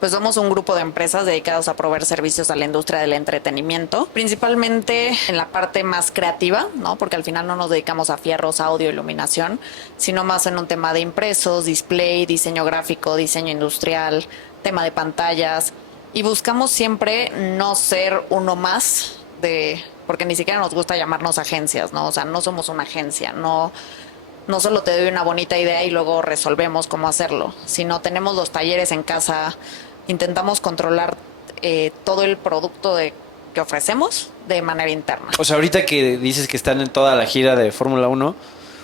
Pues somos un grupo de empresas dedicados a proveer servicios a la industria del entretenimiento, principalmente en la parte más creativa, ¿no? Porque al final no nos dedicamos a fierros, audio, iluminación, sino más en un tema de impresos, display, diseño gráfico, diseño industrial, tema de pantallas. Y buscamos siempre no ser uno más porque ni siquiera nos gusta llamarnos agencias, ¿no? O sea, no somos una agencia, no solo te doy una bonita idea y luego resolvemos cómo hacerlo, sino tenemos los talleres en casa, intentamos controlar todo el producto que ofrecemos de manera interna. O sea, ahorita que dices que están en toda la gira de Fórmula 1,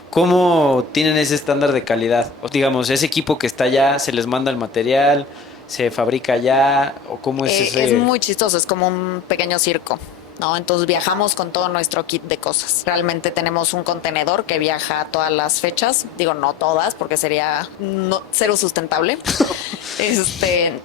¿cómo tienen ese estándar de calidad? O digamos, ese equipo que está allá, ¿se les manda el material? ¿Se fabrica allá? ¿O cómo es ese? Es muy chistoso, es como un pequeño circo, ¿no? Entonces viajamos con todo nuestro kit de cosas. Realmente tenemos un contenedor que viaja a todas las fechas. Digo, no todas, porque sería cero sustentable.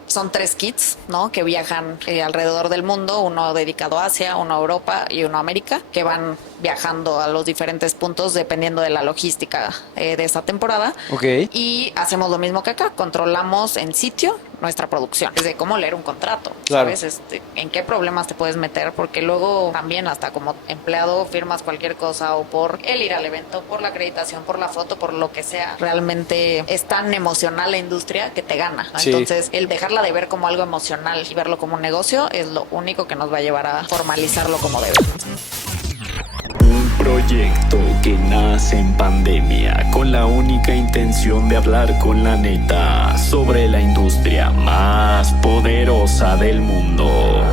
Son 3 kits, ¿no? Que viajan alrededor del mundo. Uno dedicado a Asia, uno a Europa y uno a América, que van viajando a los diferentes puntos dependiendo de la logística de esta temporada. Ok. Y hacemos lo mismo que acá. Controlamos en sitio nuestra producción. Desde cómo leer un contrato, claro. ¿Sabes? En qué problemas te puedes meter, porque luego también hasta como empleado firmas cualquier cosa o por el ir al evento, por la acreditación, por la foto, por lo que sea. Realmente es tan emocional la industria que te gana, ¿no? Sí. Entonces, el dejarla de ver como algo emocional y verlo como un negocio es lo único que nos va a llevar a formalizarlo como debe. Un proyecto que nace en pandemia con la única intención de hablar con la neta sobre la industria más poderosa del mundo.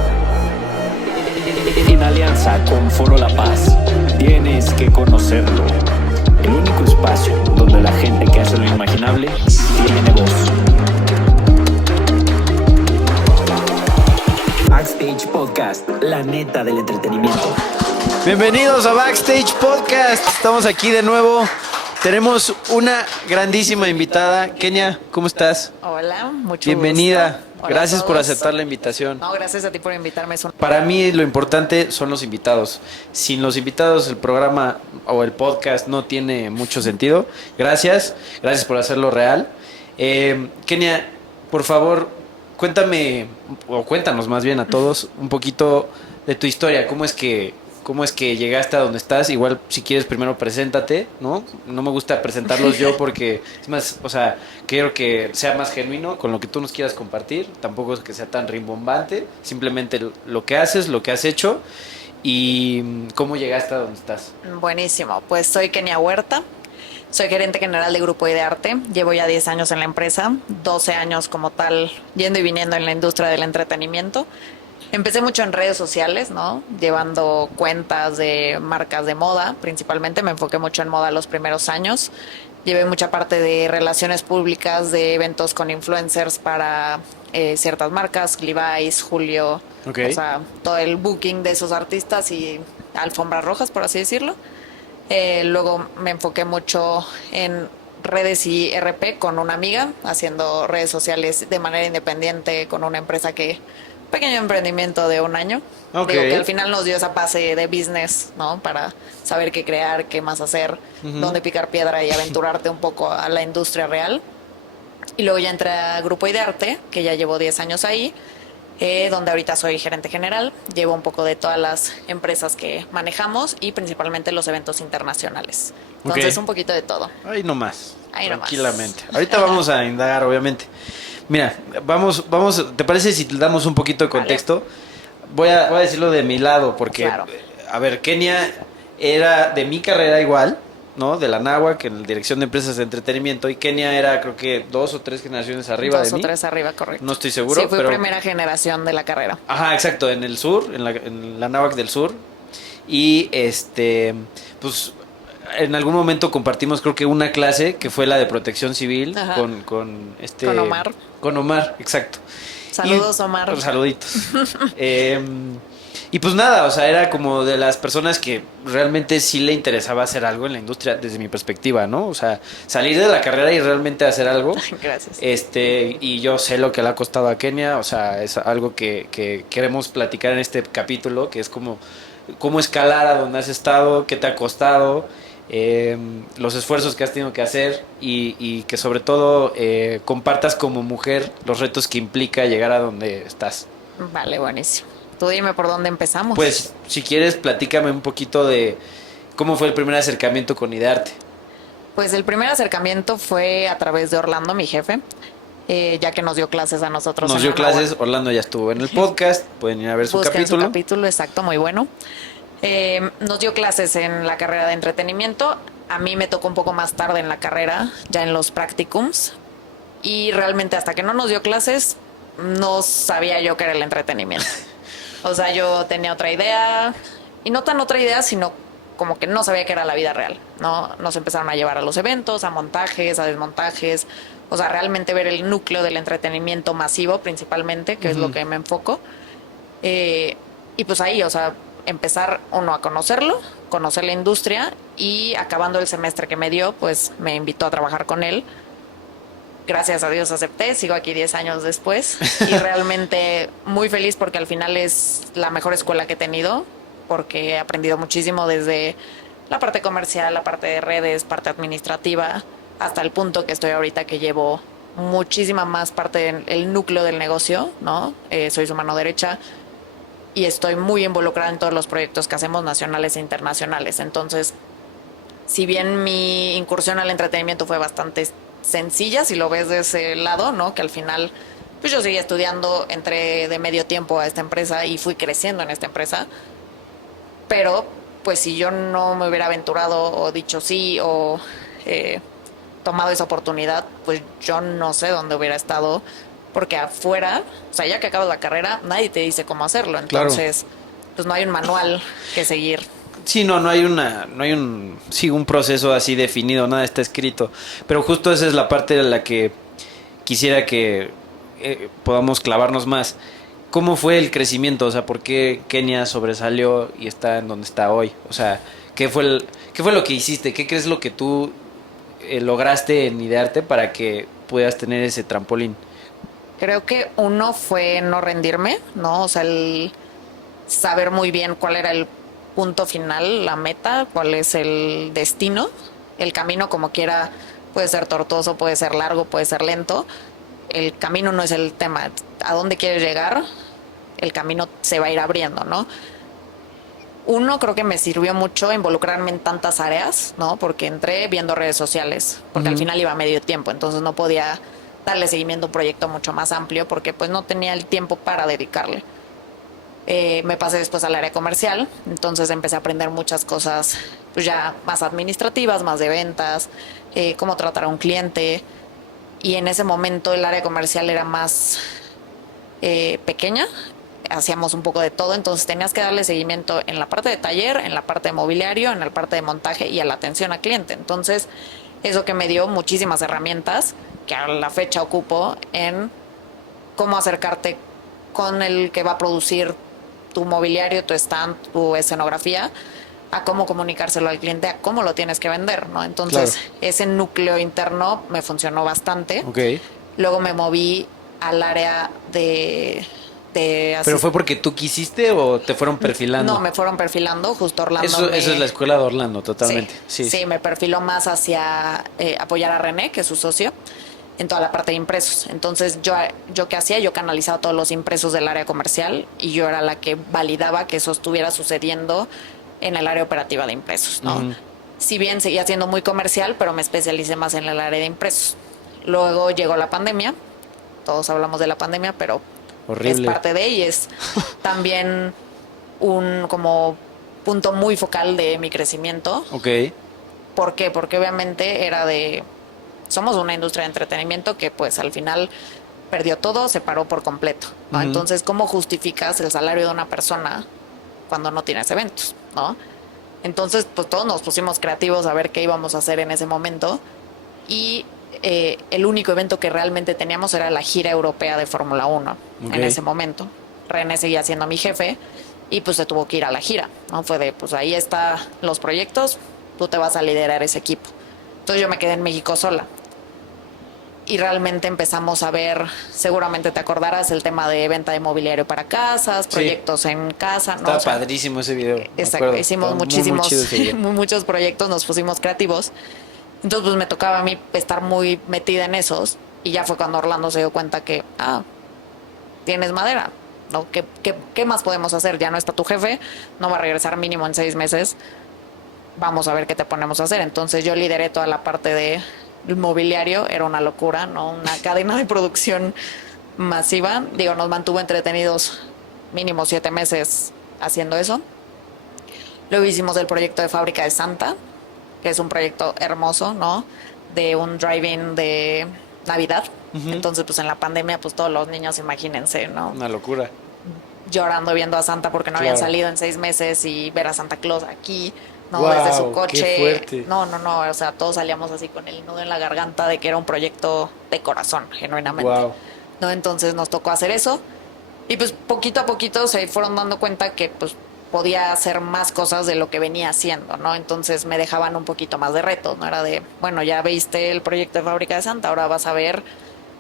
En alianza con Foro La Paz, tienes que conocerlo. El único espacio donde la gente que hace lo inimaginable tiene voz. Backstage Podcast, la neta del entretenimiento. Bienvenidos a Backstage Podcast. Estamos aquí de nuevo. Tenemos una grandísima invitada. Kenia, ¿cómo estás? Hola, mucho Bienvenida. gusto. Hola Gracias a por todos. aceptar la invitación. No, gracias a ti por invitarme. Para mí lo importante son los invitados. Sin los invitados el programa o el podcast no tiene mucho sentido. Gracias por hacerlo real. Kenia, por favor, cuéntanos más bien a todos un poquito de tu historia. ¿Cómo es que llegaste a donde estás? Igual, si quieres, primero preséntate, ¿no? No me gusta presentarlos yo porque es más, o sea, quiero que sea más genuino con lo que tú nos quieras compartir. Tampoco es que sea tan rimbombante. Simplemente lo que haces, lo que has hecho y cómo llegaste a donde estás. Buenísimo. Pues soy Kenia Huerta. Soy gerente general de Grupo Idearte. Llevo ya 10 años en la empresa, 12 años como tal, yendo y viniendo en la industria del entretenimiento. Empecé mucho en redes sociales, ¿no? Llevando cuentas de marcas de moda. Principalmente me enfoqué mucho en moda los primeros años. Llevé mucha parte de relaciones públicas, de eventos con influencers para ciertas marcas, Levi's, Julio. Okay. O sea, todo el booking de esos artistas y alfombras rojas, por así decirlo. Luego me enfoqué mucho en redes y RP con una amiga, haciendo redes sociales de manera independiente con una empresa pequeño emprendimiento de 1 año. Okay. Digo que al final nos dio esa base de business, ¿no? Para saber qué crear, qué más hacer, dónde picar piedra y aventurarte un poco a la industria real. Y luego ya entré a Grupo Idearte, que ya llevo 10 años ahí, donde ahorita soy gerente general. Llevo un poco de todas las empresas que manejamos y principalmente los eventos internacionales. Entonces, Okay. Un poquito de todo. Ahí nomás. Ahí nomás. Tranquilamente. Ahorita vamos a indagar, obviamente. Mira, vamos, ¿te parece si le damos un poquito de contexto? Voy a decirlo de mi lado, porque, Claro. A ver, Kenia era de mi carrera igual, ¿no? De la Náhuac, en la Dirección de Empresas de Entretenimiento, y Kenia era, creo que 2 o 3 generaciones arriba de mí. 2 o 3 arriba, correcto. No estoy seguro, Sí, fui pero... primera generación de la carrera. Ajá, exacto, en el sur, en la Náhuac del sur. Y pues en algún momento compartimos, creo que una clase que fue la de Protección Civil. Ajá. Con Omar. Con Omar, exacto. Saludos, Omar. Pues, saluditos. Y pues nada, o sea, era como de las personas que realmente sí le interesaba hacer algo en la industria desde mi perspectiva, ¿no? O sea, salir de la carrera y realmente hacer algo. Gracias. Y yo sé lo que le ha costado a Kenia, o sea, es algo que queremos platicar en este capítulo, que es como cómo escalar a donde has estado, qué te ha costado. los esfuerzos que has tenido que hacer y que sobre todo compartas como mujer los retos que implica llegar a donde estás. Vale, buenísimo. Tú dime por dónde empezamos. Pues, si quieres, platícame un poquito de cómo fue el primer acercamiento con Idearte. Pues el primer acercamiento fue a través de Orlando, mi jefe, ya que nos dio clases a nosotros. Nos dio clases, Orlando ya estuvo en el podcast, pueden ir a ver su Busquen capítulo. su capítulo, exacto, muy bueno. Nos dio clases en la carrera de entretenimiento. A mí me tocó un poco más tarde en la carrera, ya en los practicums. Y realmente hasta que no nos dio clases, no sabía yo qué era el entretenimiento. O sea, yo tenía otra idea, y no tan otra idea, sino como que no sabía qué era la vida real, ¿no? Nos empezaron a llevar a los eventos, a montajes, a desmontajes, o sea, realmente ver el núcleo del entretenimiento masivo principalmente, que es lo que me enfoco. Y pues ahí, o sea, empezar uno a conocerlo, conocer la industria, y acabando el semestre que me dio, pues me invitó a trabajar con él. Gracias a Dios acepté, sigo aquí 10 años después y realmente muy feliz porque al final es la mejor escuela que he tenido, porque he aprendido muchísimo desde la parte comercial, la parte de redes, parte administrativa, hasta el punto que estoy ahorita, que llevo muchísima más parte del núcleo del negocio, ¿no? Soy su mano derecha y estoy muy involucrada en todos los proyectos que hacemos, nacionales e internacionales. Entonces, si bien mi incursión al entretenimiento fue bastante sencilla, si lo ves de ese lado, ¿no? Que al final, pues yo seguí estudiando, entré de medio tiempo a esta empresa y fui creciendo en esta empresa. Pero, pues si yo no me hubiera aventurado o dicho sí o tomado esa oportunidad, pues yo no sé dónde hubiera estado, porque afuera, o sea, ya que acabas la carrera, nadie te dice cómo hacerlo. Entonces, pues no hay un manual que seguir. Sí, no hay un proceso así definido, nada está escrito. Pero justo esa es la parte de la que quisiera que podamos clavarnos más. ¿Cómo fue el crecimiento? O sea, ¿por qué Kenia sobresalió y está en donde está hoy? O sea, ¿qué fue lo que hiciste? ¿Qué crees lo que tú lograste en Idearte para que puedas tener ese trampolín? Creo que uno fue no rendirme, ¿no? O sea, el saber muy bien cuál era el punto final, la meta, cuál es el destino. El camino, como quiera, puede ser tortuoso, puede ser largo, puede ser lento. El camino no es el tema. ¿A dónde quieres llegar? El camino se va a ir abriendo, ¿no? Uno, creo que me sirvió mucho involucrarme en tantas áreas, ¿no? Porque entré viendo redes sociales, porque al final iba a medio tiempo, entonces no podía darle seguimiento a un proyecto mucho más amplio, porque pues no tenía el tiempo para dedicarle. Me pasé después al área comercial, entonces empecé a aprender muchas cosas, pues ya más administrativas, más de ventas, cómo tratar a un cliente. Y en ese momento el área comercial era más pequeña, hacíamos un poco de todo, entonces tenías que darle seguimiento en la parte de taller, en la parte de mobiliario, en la parte de montaje y a la atención al cliente. Entonces, eso que me dio muchísimas herramientas que a la fecha ocupo en cómo acercarte con el que va a producir tu mobiliario, tu stand, tu escenografía, a cómo comunicárselo al cliente, a cómo lo tienes que vender, ¿no? Entonces, claro, ese núcleo interno me funcionó bastante. Okay. Luego me moví al área de ¿Pero fue porque tú quisiste o te fueron perfilando? No, me fueron perfilando, justo Orlando. Eso es la escuela de Orlando, totalmente. Sí, me perfiló más hacia apoyar a René, que es su socio, en toda la parte de impresos. Entonces, yo ¿qué hacía? Yo canalizaba todos los impresos del área comercial y yo era la que validaba que eso estuviera sucediendo en el área operativa de impresos, ¿no? Uh-huh. Si bien seguía siendo muy comercial, pero me especialicé más en el área de impresos. Luego llegó la pandemia, todos hablamos de la pandemia, pero horrible. Es parte de, y es también un como punto muy focal de mi crecimiento. Okay. ¿Por qué? Porque obviamente somos una industria de entretenimiento que pues al final perdió todo, se paró por completo, ¿no? Uh-huh. Entonces, ¿cómo justificas el salario de una persona cuando no tienes eventos, ¿no? Entonces, pues todos nos pusimos creativos a ver qué íbamos a hacer en ese momento, y el único evento que realmente teníamos era la gira europea de Fórmula 1. Okay. En ese momento René seguía siendo mi jefe y pues se tuvo que ir a la gira, ¿no? Fue de, pues ahí están los proyectos, tú te vas a liderar ese equipo. Entonces yo me quedé en México sola y realmente empezamos a ver, seguramente te acordarás, el tema de venta de mobiliario para casas, proyectos en casa, ¿no? Estaba padrísimo ese video. Exacto, hicimos muchísimos, chido ese video. muchos proyectos, nos pusimos creativos. Entonces, pues me tocaba a mí estar muy metida en esos. Y ya fue cuando Orlando se dio cuenta que, tienes madera, ¿no? ¿Qué más podemos hacer? Ya no está tu jefe, no va a regresar mínimo en 6 meses. Vamos a ver qué te ponemos a hacer. Entonces yo lideré toda la parte de mobiliario, era una locura, ¿no? Una cadena de producción masiva. Digo, nos mantuvo entretenidos mínimo 7 meses haciendo eso. Luego hicimos el proyecto de Fábrica de Santa, que es un proyecto hermoso, ¿no? De un drive-in de Navidad. Entonces, pues en la pandemia, pues todos los niños, imagínense, ¿no? Una locura. Llorando viendo a Santa porque no habían salido en 6 meses y ver a Santa Claus aquí, ¿no? Wow, desde su coche. qué fuerte. No, o sea, todos salíamos así con el nudo en la garganta de que era un proyecto de corazón, genuinamente. Wow. ¿No? Entonces nos tocó hacer eso. Y pues poquito a poquito se fueron dando cuenta que pues podía hacer más cosas de lo que venía haciendo, ¿no? Entonces me dejaban un poquito más de retos, ¿no? Era de, bueno, ya viste el proyecto de Fábrica de Santa, ahora vas a ver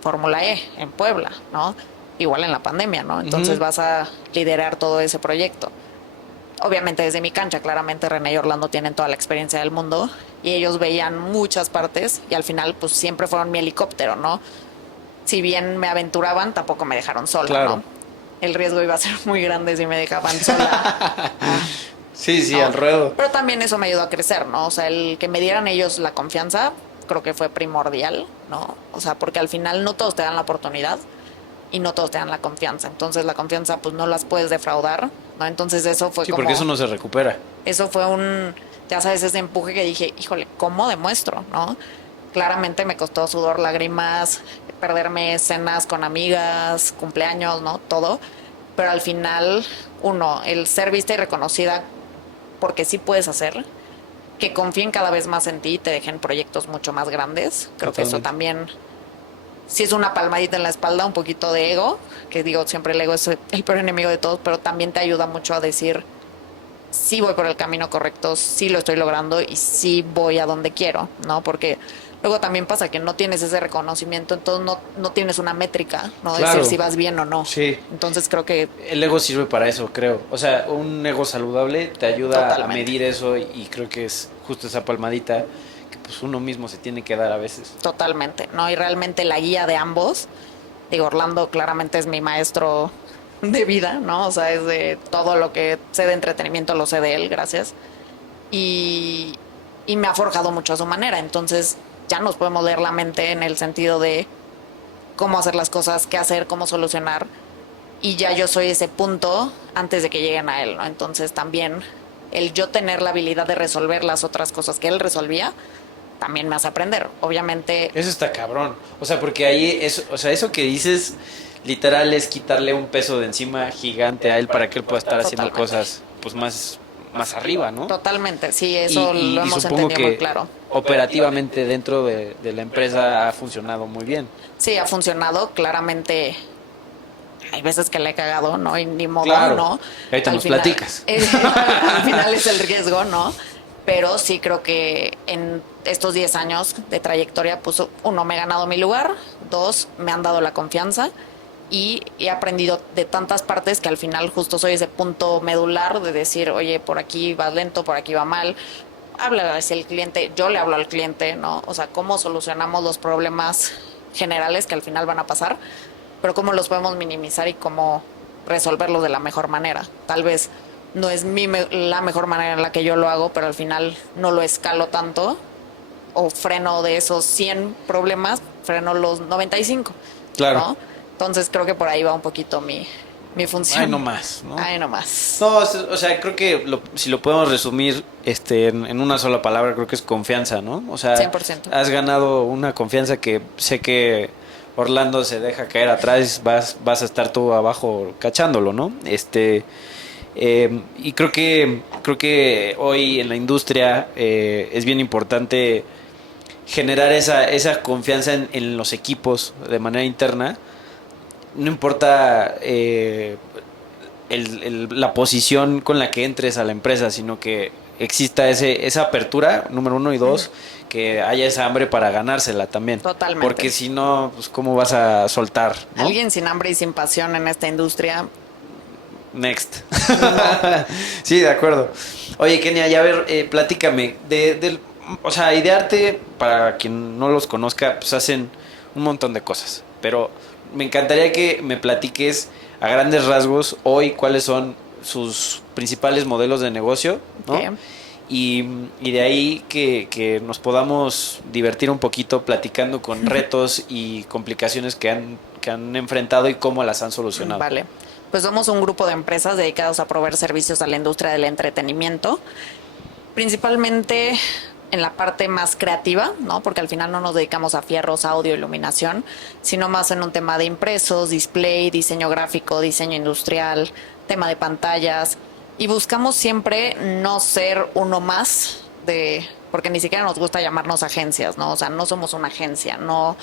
Fórmula E en Puebla, ¿no? Igual en la pandemia, ¿no? Entonces vas a liderar todo ese proyecto. Obviamente desde mi cancha, claramente René y Orlando tienen toda la experiencia del mundo y ellos veían muchas partes y al final pues siempre fueron mi helicóptero, ¿no? Si bien me aventuraban, tampoco me dejaron sola, Claro. ¿no? El riesgo iba a ser muy grande si me dejaban sola. Sí, ¿no? al ruedo. Pero también eso me ayudó a crecer, ¿no? O sea, el que me dieran ellos la confianza, creo que fue primordial, ¿no? O sea, porque al final no todos te dan la oportunidad y no todos te dan la confianza. Entonces la confianza pues no las puedes defraudar, ¿no? Entonces eso fue Sí, como... porque eso no se recupera. Eso fue ya sabes, ese empuje que dije, híjole, ¿cómo demuestro, no? Claramente me costó sudor, lágrimas, perderme cenas con amigas, cumpleaños, ¿no? Todo. Pero al final, el ser vista y reconocida porque sí puedes hacer, que confíen cada vez más en ti y te dejen proyectos mucho más grandes. Creo que eso también, sí es una palmadita en la espalda, un poquito de ego, que digo, siempre el ego es el peor enemigo de todos, pero también te ayuda mucho a decir, sí voy por el camino correcto, sí lo estoy logrando y sí voy a donde quiero, ¿no? Porque luego también pasa que no tienes ese reconocimiento, entonces no tienes una métrica, ¿no? Claro. Decir si vas bien o no. Sí. Entonces creo que... El ego sirve para eso, creo. O sea, un ego saludable te ayuda Totalmente. a medir eso y creo que es justo esa palmadita que pues uno mismo se tiene que dar a veces. Totalmente, ¿no? Y realmente la guía de ambos, digo, Orlando claramente es mi maestro de vida, ¿no? O sea, es de todo lo que sé de entretenimiento lo sé de él, gracias. Y me ha forjado mucho a su manera, entonces ya nos podemos leer la mente en el sentido de cómo hacer las cosas, qué hacer, cómo solucionar. Y ya yo soy ese punto antes de que lleguen a él, ¿no? Entonces también el yo tener la habilidad de resolver las otras cosas que él resolvía, también me hace aprender. Obviamente, Eso está cabrón. O sea, porque ahí, eso que dices, literal es quitarle un peso de encima gigante a él para que él pueda estar haciendo Totalmente. cosas pues más arriba, ¿no? totalmente, sí, eso lo hemos supongo entendido muy que claro. operativamente dentro de la empresa ha funcionado muy bien. Sí, ha funcionado, claramente. Hay veces que le he cagado, ¿no? Y ni modo, Claro. ¿no? Ahorita Al nos final- platicas. Al final es el riesgo, ¿no? Pero sí creo que en estos 10 años de trayectoria, pues 1, me he ganado mi lugar, 2, me han dado la confianza y he aprendido de tantas partes que al final justo soy ese punto medular de decir, oye, por aquí va lento, por aquí va mal. Habla hacia el cliente, yo le hablo al cliente, ¿no? O sea, cómo solucionamos los problemas generales que al final van a pasar, pero cómo los podemos minimizar y cómo resolverlos de la mejor manera. Tal vez no es la mejor manera en la que yo lo hago, pero al final no lo escalo tanto o freno de esos 100 problemas, freno los 95. Claro. ¿no? Entonces creo que por ahí va un poquito mi función. Ay, no más, ¿no? Ay, no más. No, o sea, creo que si lo podemos resumir en una sola palabra, creo que es confianza, ¿no? O sea, 100%. has ganado una confianza que sé que Orlando se deja caer atrás, vas a estar tú abajo cachándolo, ¿no? Y creo que hoy en la industria es bien importante generar esa confianza en los equipos de manera interna. No importa la posición con la que entres a la empresa, sino que exista esa apertura, número uno, y dos, que haya esa hambre para ganársela también. Totalmente. Porque si no, pues cómo vas a soltar, ¿no? Alguien sin hambre y sin pasión en esta industria. Next. Sí, de acuerdo. Oye, Kenia, ya a ver, platícame. O sea, Idearte, para quien no los conozca, pues hacen un montón de cosas. Pero me encantaría que me platiques a grandes rasgos hoy cuáles son sus principales modelos de negocio, ¿no? Okay. Y de ahí que nos podamos divertir un poquito platicando con retos y complicaciones que han enfrentado y cómo las han solucionado. Vale. Pues somos un grupo de empresas dedicados a proveer servicios a la industria del entretenimiento, principalmente en la parte más creativa, ¿no? Porque al final no nos dedicamos a fierros, audio, iluminación, sino más en un tema de impresos, display, diseño gráfico, diseño industrial, tema de pantallas. Y buscamos siempre no ser uno más porque ni siquiera nos gusta llamarnos agencias, ¿no? O sea, no somos una agencia, no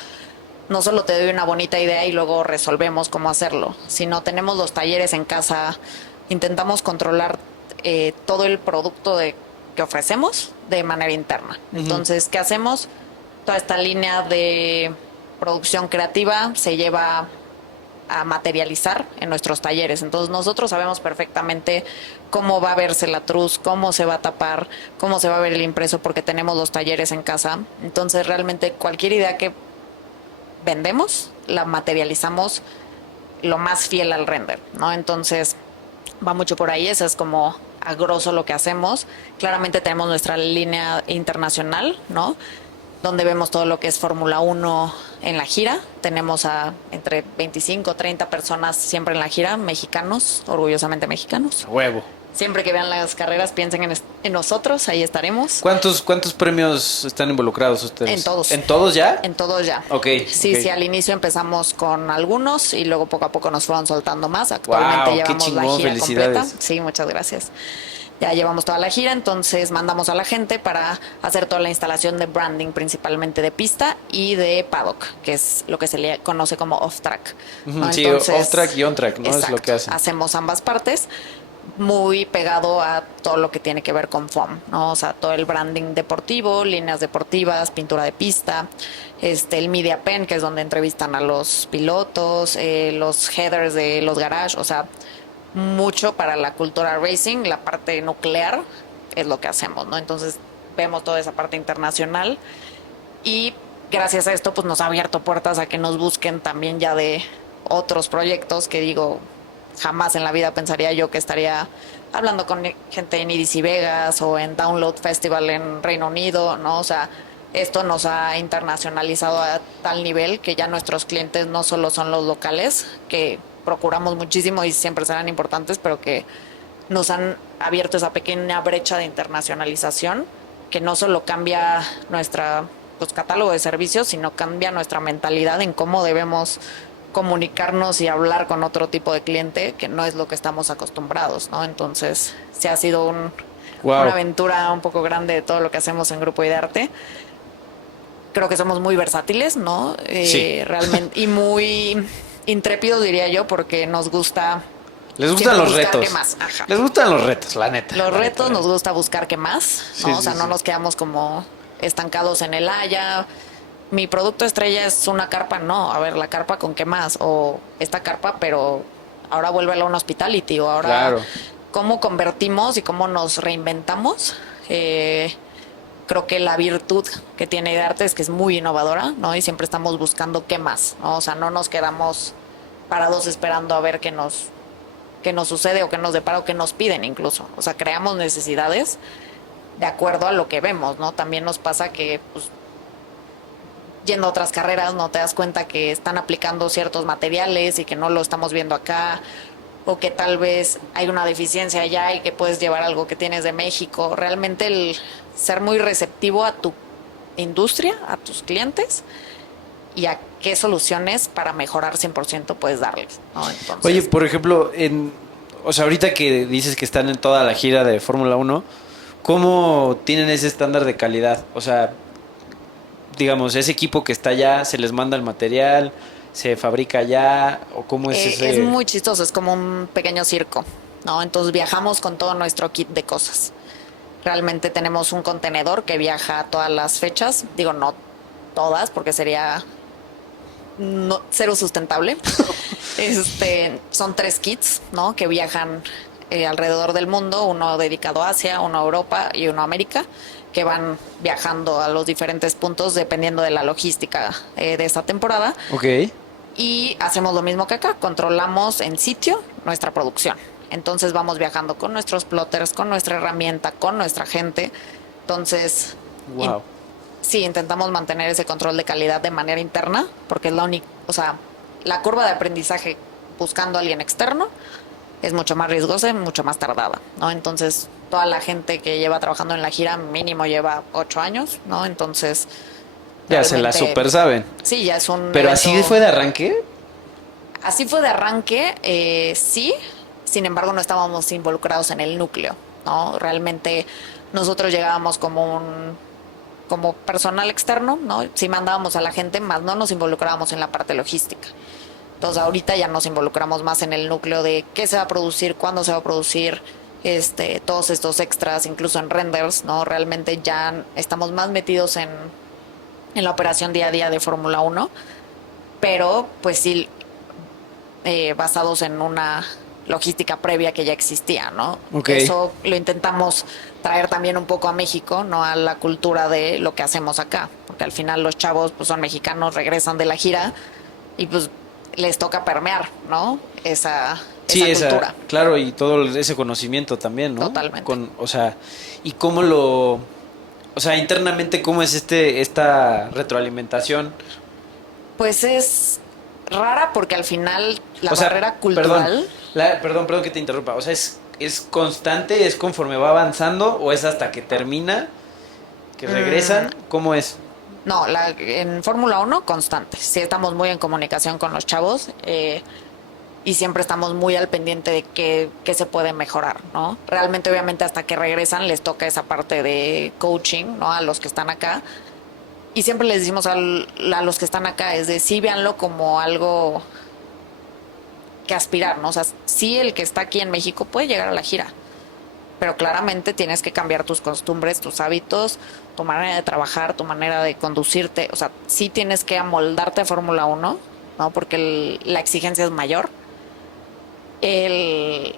solo te doy una bonita idea y luego resolvemos cómo hacerlo, sino tenemos los talleres en casa, intentamos controlar todo el producto que ofrecemos de manera interna. Entonces, ¿qué hacemos? Toda esta línea de producción creativa se lleva a materializar en nuestros talleres. Entonces, nosotros sabemos perfectamente cómo va a verse la truz, cómo se va a tapar, cómo se va a ver el impreso, porque tenemos los talleres en casa. Entonces, realmente cualquier idea que vendemos, la materializamos lo más fiel al render, ¿no? Entonces, va mucho por ahí, eso es como a grosso lo que hacemos. Claramente tenemos nuestra línea internacional, ¿no? Donde vemos todo lo que es Fórmula 1 en la gira. Tenemos a entre 25 o 30 personas siempre en la gira, mexicanos, orgullosamente mexicanos. Huevo. Siempre que vean las carreras piensen en nosotros, ahí estaremos. ¿Cuántos premios están involucrados ustedes? En todos. ¿En todos ya? En todos ya. Ok. Sí, okay. sí, al inicio empezamos con algunos y luego poco a poco nos fueron soltando más. Actualmente Wow, llevamos qué chingón, la gira felicidades. completa. Sí, muchas gracias. Ya llevamos toda la gira, entonces mandamos a la gente para hacer toda la instalación de branding, principalmente de pista y de paddock, que es lo que se le conoce como off-track, ¿no? Sí, Entonces, off-track y on-track, ¿no? Exacto, Es lo que hacen. hacemos ambas partes, muy pegado a todo lo que tiene que ver con foam, ¿no? O sea, todo el branding deportivo, líneas deportivas, pintura de pista, el media pen, que es donde entrevistan a los pilotos, los headers de los garages, o sea, mucho para la cultura racing, la parte nuclear es lo que hacemos, ¿no? Entonces vemos toda esa parte internacional y gracias a esto pues nos ha abierto puertas a que nos busquen también ya de otros proyectos que digo, jamás en la vida pensaría yo que estaría hablando con gente en EDC Vegas o en Download Festival en Reino Unido, ¿no? O sea, esto nos ha internacionalizado a tal nivel que ya nuestros clientes no solo son los locales, que procuramos muchísimo y siempre serán importantes, pero que nos han abierto esa pequeña brecha de internacionalización que no solo cambia nuestra catálogo de servicios, sino cambia nuestra mentalidad en cómo debemos comunicarnos y hablar con otro tipo de cliente, que no es lo que estamos acostumbrados, ¿no? Entonces, sí ha sido una aventura un poco grande de todo lo que hacemos en Grupo Idearte. Creo que somos muy versátiles, ¿no? Sí. Realmente, y muy intrépidos, diría yo, porque nos gusta... Les gustan los buscar retos. qué más. Ajá. Les gustan los retos, la neta. Los retos nos gusta buscar qué más, ¿no? Sí, o sea, sí, no sí. nos quedamos como estancados en el ya. Mi producto estrella es una carpa, no. A ver, la carpa con qué más. O esta carpa, pero ahora vuélvela a un hospitality. O ahora, Claro. ¿cómo convertimos y cómo nos reinventamos? Creo que la virtud que tiene Idearte es que es muy innovadora, ¿no? Y siempre estamos buscando qué más, ¿no? O sea, no nos quedamos parados esperando a ver qué nos sucede o qué nos depara o qué nos piden incluso. O sea, creamos necesidades de acuerdo a lo que vemos, ¿no? También nos pasa que, pues, yendo a otras carreras, no te das cuenta que están aplicando ciertos materiales y que no lo estamos viendo acá, o que tal vez hay una deficiencia allá y que puedes llevar algo que tienes de México. Realmente el ser muy receptivo a tu industria, a tus clientes y a qué soluciones para mejorar 100% puedes darles, ¿no? Entonces, Oye, por ejemplo, o sea, ahorita que dices que están en toda la gira de Fórmula 1, ¿cómo tienen ese estándar de calidad? O sea, digamos, ese equipo que está allá, ¿se les manda el material? ¿Se fabrica allá? ¿O cómo es ese? es muy chistoso, es como un pequeño circo, ¿no? Entonces viajamos con todo nuestro kit de cosas. Realmente tenemos un contenedor que viaja a todas las fechas. Digo, no todas, porque sería cero sustentable. Son 3 kits, ¿no? Que viajan alrededor del mundo, uno dedicado a Asia, uno a Europa y uno a América, que van viajando a los diferentes puntos dependiendo de la logística de esta temporada. Ok. Y hacemos lo mismo que acá, controlamos en sitio nuestra producción. Entonces vamos viajando con nuestros plotters, con nuestra herramienta, con nuestra gente. Entonces, Wow. sí, intentamos mantener ese control de calidad de manera interna, porque es la única, o sea, la curva de aprendizaje buscando a alguien externo es mucho más riesgosa y mucho más tardada, ¿no? Entonces, toda la gente que lleva trabajando en la gira mínimo lleva 8 años, ¿no? Entonces, Ya se la super saben. Sí, ya es un Pero evento. así fue de arranque. Así fue de arranque, sí. Sin embargo, no estábamos involucrados en el núcleo, ¿no? Realmente nosotros llegábamos como personal externo, ¿no? Sí mandábamos a la gente, más no nos involucrábamos en la parte logística. Entonces ahorita ya nos involucramos más en el núcleo de qué se va a producir, cuándo se va a producir, todos estos extras, incluso en renders, ¿no? Realmente ya estamos más metidos en la operación día a día de Fórmula 1, pero pues sí, basados en una logística previa que ya existía, ¿no? Ok. Eso lo intentamos traer también un poco a México, ¿no? A la cultura de lo que hacemos acá, porque al final los chavos pues son mexicanos, regresan de la gira y pues les toca permear, ¿no? Esa cultura. Claro, y todo ese conocimiento también, ¿no? Totalmente. O sea, y cómo o sea, internamente cómo es esta retroalimentación. Pues es rara porque al final la O sea, barrera cultural. Perdón que te interrumpa. O sea, ¿es constante? ¿Es conforme va avanzando? ¿O es hasta que termina? ¿Que regresan? ¿Cómo es? No, en Fórmula 1 constante. Sí estamos muy en comunicación con los chavos y siempre estamos muy al pendiente de qué se puede mejorar, ¿no? Realmente, obviamente, hasta que regresan les toca esa parte de coaching, ¿no? A los que están acá. Y siempre les decimos a los que están acá, es de sí, véanlo como algo que aspirar, ¿no? O sea, sí, el que está aquí en México puede llegar a la gira, pero claramente tienes que cambiar tus costumbres, tus hábitos, tu manera de trabajar, tu manera de conducirte. O sea, sí tienes que amoldarte a Fórmula 1, ¿no? Porque la exigencia es mayor. El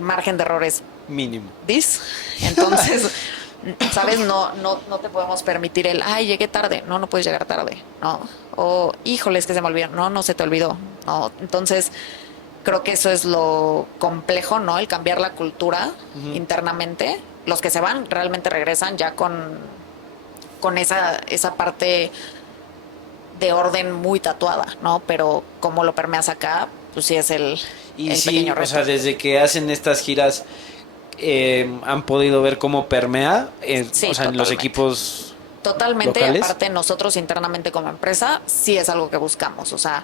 margen de error es Mínimo. Entonces, ¿sabes? No te podemos permitir ay, llegué tarde. No puedes llegar tarde, ¿no? O, híjole, es que se me olvidó. No se te olvidó, ¿no? Entonces, creo que eso es lo complejo, ¿no? El cambiar la cultura internamente. Los que se van realmente regresan ya con esa parte de orden muy tatuada, ¿no? Pero como lo permeas acá, pues sí es el sí, pequeño reto. O sea, desde que hacen estas giras han podido ver cómo permea Sí, o sea, en los equipos totalmente. locales. Aparte, nosotros internamente como empresa sí es algo que buscamos. O sea,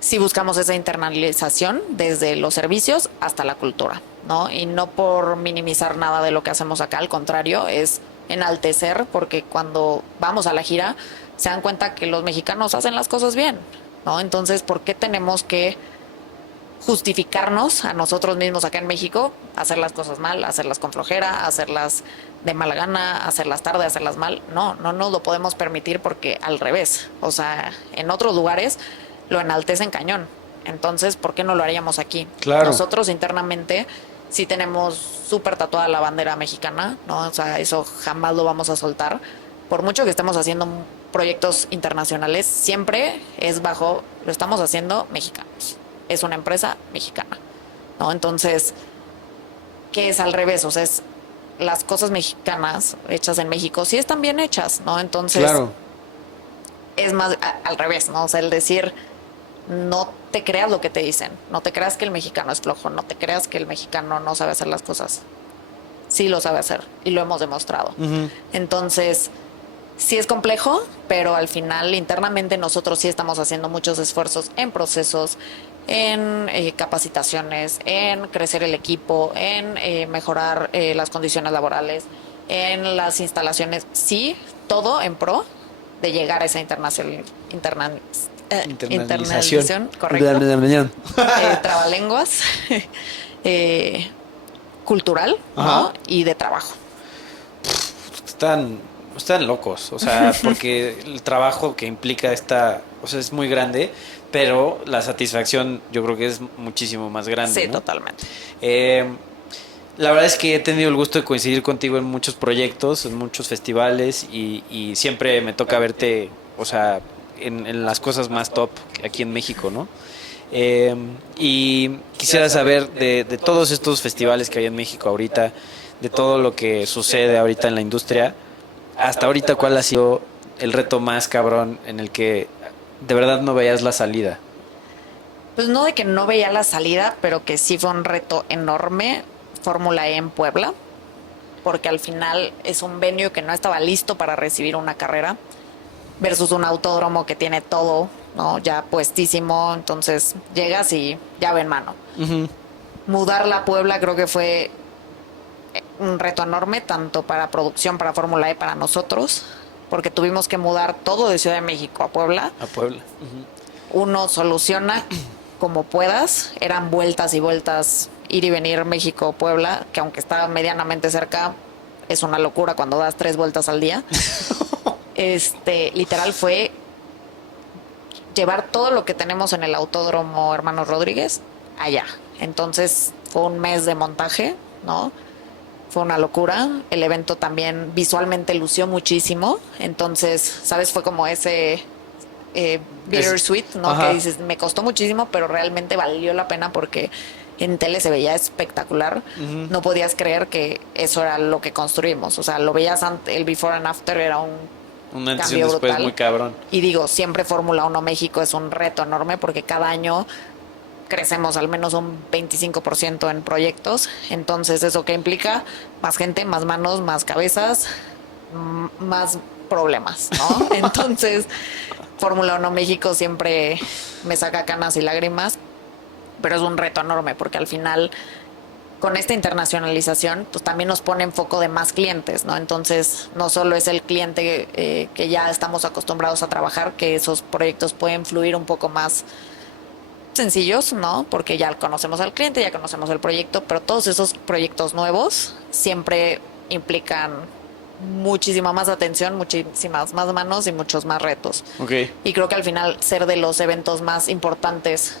sí buscamos esa internalización desde los servicios hasta la cultura, ¿no? Y no por minimizar nada de lo que hacemos acá, al contrario, es enaltecer, porque cuando vamos a la gira se dan cuenta que los mexicanos hacen las cosas bien, ¿no? Entonces, ¿por qué tenemos que justificarnos a nosotros mismos acá en México, hacer las cosas mal, hacerlas con flojera, hacerlas de mala gana, hacerlas tarde, hacerlas mal? No nos lo podemos permitir, porque al revés, o sea, en otros lugares lo enaltecen cañón. Entonces, ¿por qué no lo haríamos aquí? Claro. Nosotros internamente sí tenemos súper tatuada la bandera mexicana, ¿no? O sea, eso jamás lo vamos a soltar. Por mucho que estemos haciendo proyectos internacionales, siempre es lo estamos haciendo mexicanos. Es una empresa mexicana, ¿no? Entonces, ¿qué es al revés? O sea, es las cosas mexicanas hechas en México sí están bien hechas, ¿no? Entonces, claro. Es más al revés, ¿no? O sea, el decir, no te creas lo que te dicen, no te creas que el mexicano es flojo, no te creas que el mexicano no sabe hacer las cosas. Sí lo sabe hacer y lo hemos demostrado. Entonces, sí es complejo, pero al final internamente nosotros sí estamos haciendo muchos esfuerzos en procesos, en capacitaciones, en crecer el equipo, en mejorar las condiciones laborales, en las instalaciones. Sí, todo en pro de llegar a esa internalización, correcto. Trabalenguas. cultural, Ajá. ¿no? Y de trabajo. Están locos, o sea, porque el trabajo que implica o sea, es muy grande, pero la satisfacción yo creo que es muchísimo más grande, Sí, ¿no? totalmente. Eh, la verdad es que he tenido el gusto de coincidir contigo en muchos proyectos, en muchos festivales y siempre me toca verte, o sea, en las cosas más top aquí en México, ¿no? Y quisiera saber de todos estos festivales que hay en México ahorita, de todo lo que sucede ahorita en la industria, hasta ahorita, ¿cuál ha sido el reto más cabrón en el que de verdad no veías la salida? Pues no de que no veía la salida, pero que sí fue un reto enorme, Fórmula E en Puebla, porque al final es un venue que no estaba listo para recibir una carrera, versus un autódromo que tiene todo, ¿no? Ya puestísimo, entonces llegas y llave en mano. Ujú. Mudarla a Puebla creo que fue un reto enorme, tanto para producción, para Fórmula E, para nosotros, porque tuvimos que mudar todo de Ciudad de México a Puebla. A Puebla. Uno soluciona como puedas, eran vueltas y vueltas, ir y venir México-Puebla, que aunque está medianamente cerca, es una locura cuando das 3 vueltas al día. Literal fue llevar todo lo que tenemos en el Autódromo Hermanos Rodríguez allá. Entonces fue un mes de montaje, ¿no? Fue una locura. El evento también visualmente lució muchísimo. Entonces, ¿sabes? Fue como ese bittersweet, ¿no? Ajá. Que dices, me costó muchísimo, pero realmente valió la pena porque en tele se veía espectacular. No podías creer que eso era lo que construimos. O sea, lo veías el before and after, era un Antes y un cambio después brutal. muy cabrón. Y digo, siempre Fórmula 1 México es un reto enorme porque cada año crecemos al menos un 25% en proyectos. Entonces, ¿eso qué implica? Más gente, más manos, más cabezas, más problemas, ¿no? Entonces, Fórmula 1 México siempre me saca canas y lágrimas, pero es un reto enorme porque al final con esta internacionalización, pues también nos pone en foco de más clientes, ¿no? Entonces, no solo es el cliente que ya estamos acostumbrados a trabajar, que esos proyectos pueden fluir un poco más sencillos, ¿no? Porque ya conocemos al cliente, ya conocemos el proyecto, pero todos esos proyectos nuevos siempre implican muchísima más atención, muchísimas más manos y muchos más retos. Ok. Y creo que al final ser de los eventos más importantes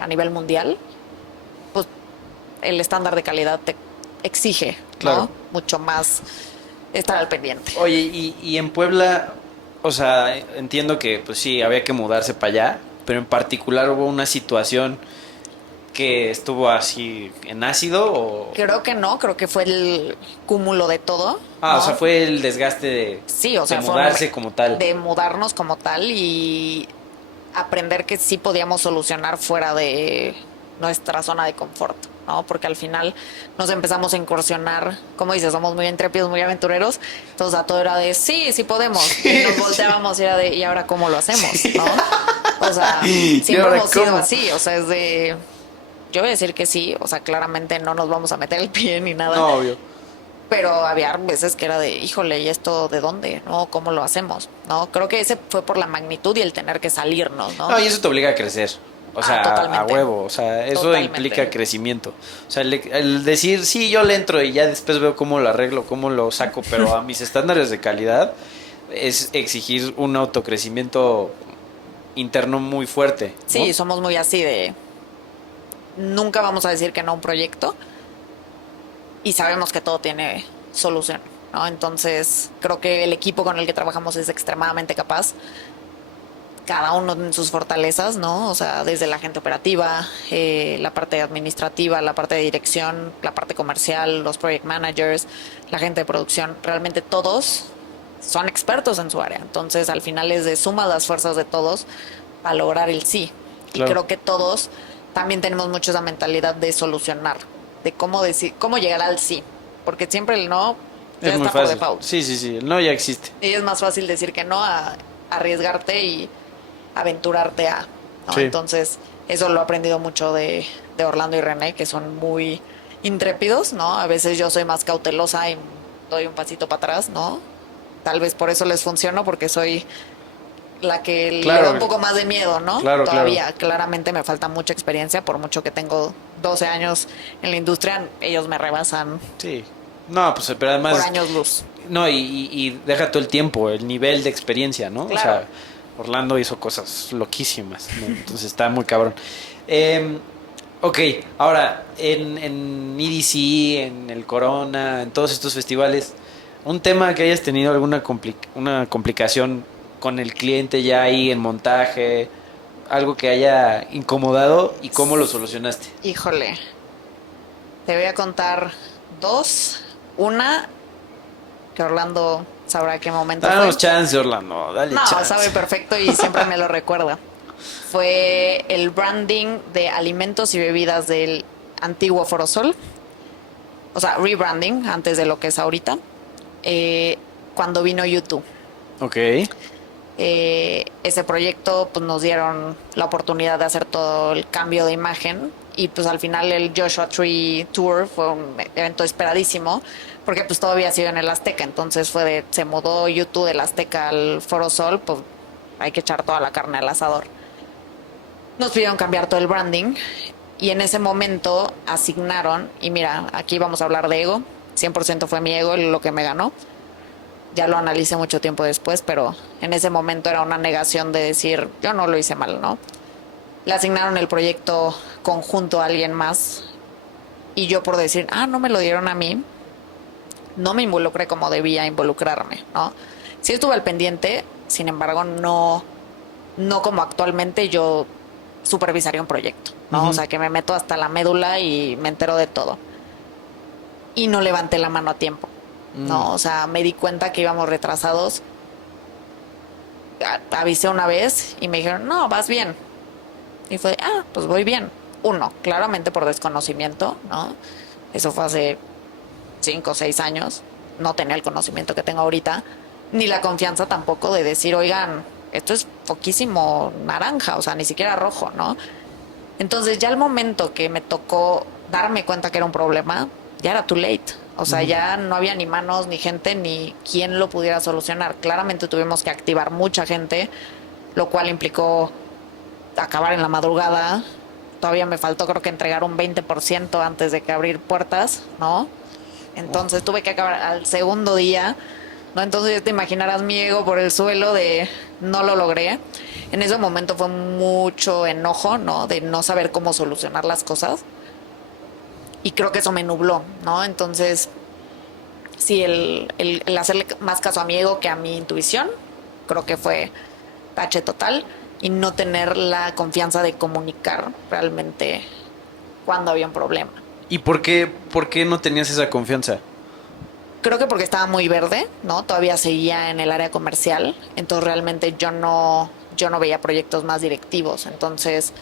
a nivel mundial, pues el estándar de calidad te exige, ¿no? Claro. Mucho más estar al pendiente. Oye, y en Puebla, o sea, entiendo que pues sí, había que mudarse para allá, pero en particular hubo una situación que estuvo así en ácido o... Creo que no, creo que fue el cúmulo de todo. Ah, ¿no? o sea, fue el desgaste de, Sí, o sea, de fue mudarse como tal. de mudarnos como tal y aprender que sí podíamos solucionar fuera de nuestra zona de confort, ¿no? Porque al final nos empezamos a incursionar, como dices, somos muy intrépidos, muy aventureros, entonces a todo era de sí podemos, y nos volteábamos y era de ¿y ahora cómo lo hacemos? ¿No? O sea, siempre ahora hemos sido cómo? así, o sea, es de yo voy a decir que sí, o sea, claramente no nos vamos a meter el pie ni nada. No, obvio. Pero había veces que era de, híjole, ¿y esto de dónde? ¿No? ¿Cómo lo hacemos? ¿No? Creo que ese fue por la magnitud y el tener que salirnos, ¿no? No, y eso te obliga a crecer. O sea, a totalmente. huevo. O sea, eso Totalmente. implica crecimiento. O sea, el decir, sí, yo le entro y ya después veo cómo lo arreglo, cómo lo saco, pero a mis estándares de calidad es exigir un autocrecimiento interno muy fuerte, ¿no? Sí, somos muy así de, nunca vamos a decir que no a un proyecto y sabemos que todo tiene solución, ¿no? Entonces, creo que el equipo con el que trabajamos es extremadamente capaz, cada uno en sus fortalezas, ¿no? O sea, desde la gente operativa, la parte administrativa, la parte de dirección, la parte comercial, los project managers, la gente de producción, realmente todos son expertos en su área. Entonces, al final es de suma las fuerzas de todos para lograr el sí. Claro. Y creo que todos también tenemos mucho esa mentalidad de solucionar, de cómo decir, cómo llegar al sí, porque siempre el no ya Es muy está por fácil. default. Sí, sí, sí. El no ya existe. Y es más fácil decir que no a arriesgarte y aventurarte a, ¿no? Sí. Entonces, eso lo he aprendido mucho de Orlando y René, que son muy intrépidos, ¿no? A veces yo soy más cautelosa y doy un pasito para atrás, ¿no? Tal vez por eso les funciono, porque soy la que le Claro. da un poco más de miedo, ¿no? Claro, Todavía, claramente me falta mucha experiencia, por mucho que tengo 12 años en la industria, ellos me rebasan Sí. No, pues, pero además... por años luz. No, y deja todo el tiempo, el nivel de experiencia, ¿no? Claro. O sea, Orlando hizo cosas loquísimas, ¿no? Entonces está muy cabrón. Ok, ahora, en EDC, en el Corona, en todos estos festivales, un tema que hayas tenido alguna una complicación con el cliente ya ahí en montaje, algo que haya incomodado y cómo lo solucionaste. Híjole, te voy a contar dos. Una, que Orlando sabrá qué momento Danos fue. chance, Orlando, dale No, chance. sabe perfecto y siempre me lo recuerda. Fue el branding de alimentos y bebidas del antiguo Foro Sol. O sea, rebranding antes de lo que es ahorita. Cuando vino YouTube. Ok. Ese proyecto pues nos dieron la oportunidad de hacer todo el cambio de imagen y pues al final el Joshua Tree Tour fue un evento esperadísimo porque pues todo había sido en el Azteca, entonces se mudó YouTube del Azteca al Foro Sol, pues hay que echar toda la carne al asador. Nos pidieron cambiar todo el branding y en ese momento asignaron, y mira, aquí vamos a hablar de ego, 100% fue mi ego lo que me ganó. Ya lo analicé mucho tiempo después, pero en ese momento era una negación de decir, yo no lo hice mal, ¿no? Le asignaron el proyecto conjunto a alguien más y yo por decir, no me lo dieron a mí, no me involucré como debía involucrarme, ¿no? Sí estuve al pendiente, sin embargo, no como actualmente yo supervisaría un proyecto, ¿no? Ujú. O sea, que me meto hasta la médula y me entero de todo. Y no levanté la mano a tiempo. No, o sea, me di cuenta que íbamos retrasados. Avisé una vez y me dijeron, no, vas bien. Y fue, pues voy bien. Uno, claramente por desconocimiento, ¿no? Eso fue hace 5 o 6 años. No tenía el conocimiento que tengo ahorita, ni la confianza tampoco de decir, oigan, esto es poquísimo naranja, o sea, ni siquiera rojo, ¿no? Entonces ya al momento que me tocó darme cuenta que era un problema, ya era too late. O sea, ya no había ni manos, ni gente, ni quien lo pudiera solucionar. Claramente tuvimos que activar mucha gente, lo cual implicó acabar en la madrugada. Todavía me faltó, creo que entregar un 20% antes de que abrir puertas, ¿no? Entonces tuve que acabar al segundo día, ¿no? Entonces ya te imaginarás mi ego por el suelo de no lo logré. En ese momento fue mucho enojo, ¿no? De no saber cómo solucionar las cosas. Y creo que eso me nubló, ¿no? Entonces, sí, el hacerle más caso a mi ego que a mi intuición, creo que fue tache total. Y no tener la confianza de comunicar realmente cuando había un problema. ¿Y por qué no tenías esa confianza? Creo que porque estaba muy verde, ¿no? Todavía seguía en el área comercial. Entonces, realmente yo no veía proyectos más directivos. Entonces,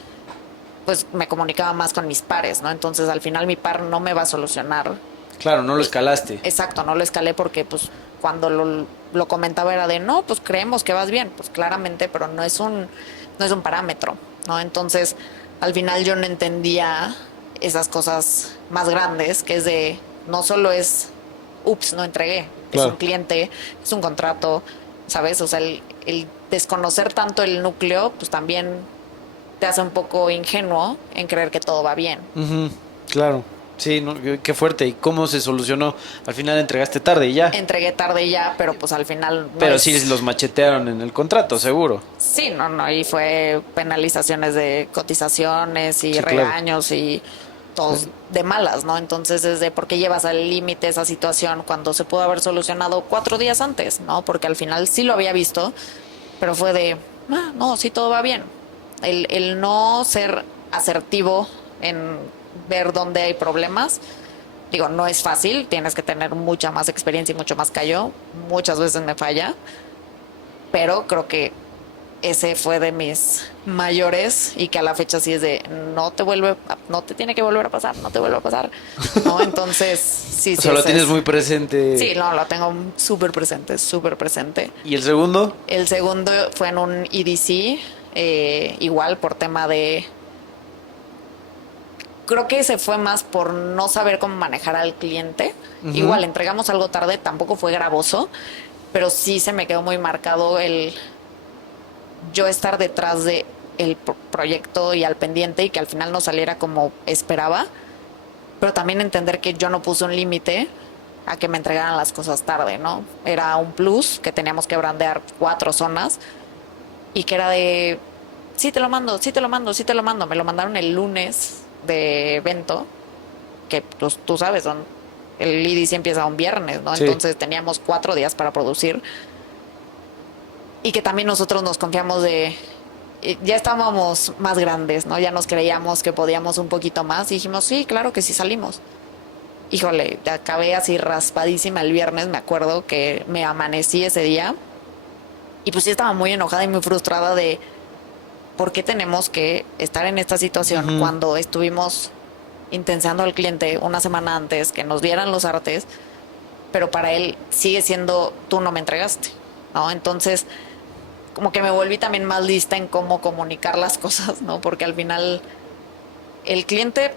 pues me comunicaba más con mis pares, ¿no? Entonces al final mi par no me va a solucionar. Claro, no lo escalaste. Exacto, no lo escalé porque pues cuando lo comentaba era de no, pues creemos que vas bien, pues claramente, pero no es un parámetro, ¿no? Entonces al final yo no entendía esas cosas más grandes, que es de no solo es ups, no entregué, Claro. es un cliente, es un contrato, ¿sabes? O sea, el desconocer tanto el núcleo, pues también te hace un poco ingenuo en creer que todo va bien. Ujú, claro. Sí, no, qué fuerte. ¿Y cómo se solucionó? Al final entregaste tarde y ya. Entregué tarde ya, pero pues al final... no Pero es- sí los machetearon en el contrato, seguro. Sí, no, y fue penalizaciones de cotizaciones y Sí, claro. regaños y todos de malas, ¿no? Entonces es de por qué llevas al límite esa situación cuando se pudo haber solucionado 4 días antes, ¿no? Porque al final sí lo había visto, pero fue de, no, sí todo va bien. El no ser asertivo en ver dónde hay problemas, digo, no es fácil, tienes que tener mucha más experiencia y mucho más callo, muchas veces me falla, pero creo que ese fue de mis mayores y que a la fecha sí es de no te tiene que volver a pasar, no te vuelve a pasar, ¿no? Entonces, sí, O sea, lo ese tienes es. muy presente. Sí, no, lo tengo súper presente, súper presente. ¿Y el segundo? El segundo fue en un EDC, igual por tema de... Creo que se fue más por no saber cómo manejar al cliente. Ujú. Igual, entregamos algo tarde, tampoco fue gravoso, pero sí se me quedó muy marcado yo estar detrás de el proyecto y al pendiente y que al final no saliera como esperaba, pero también entender que yo no puse un límite a que me entregaran las cosas tarde, ¿no? Era un plus que teníamos que brandear 4 zonas y que era de, sí te lo mando, sí te lo mando, sí te lo mando. Me lo mandaron el lunes de evento, que pues, tú sabes, el IDC empieza un viernes, ¿no? Sí. Entonces teníamos 4 días para producir y que también nosotros nos confiamos de, ya estábamos más grandes, ¿no? Ya nos creíamos que podíamos un poquito más y dijimos, sí, claro que sí salimos. Híjole, acabé así raspadísima el viernes, me acuerdo que me amanecí ese día y pues sí estaba muy enojada y muy frustrada de por qué tenemos que estar en esta situación cuando estuvimos intensando al cliente una semana antes que nos dieran los artes, pero para él sigue siendo tú no me entregaste, ¿no? Entonces, como que me volví también más lista en cómo comunicar las cosas, ¿no? Porque al final el cliente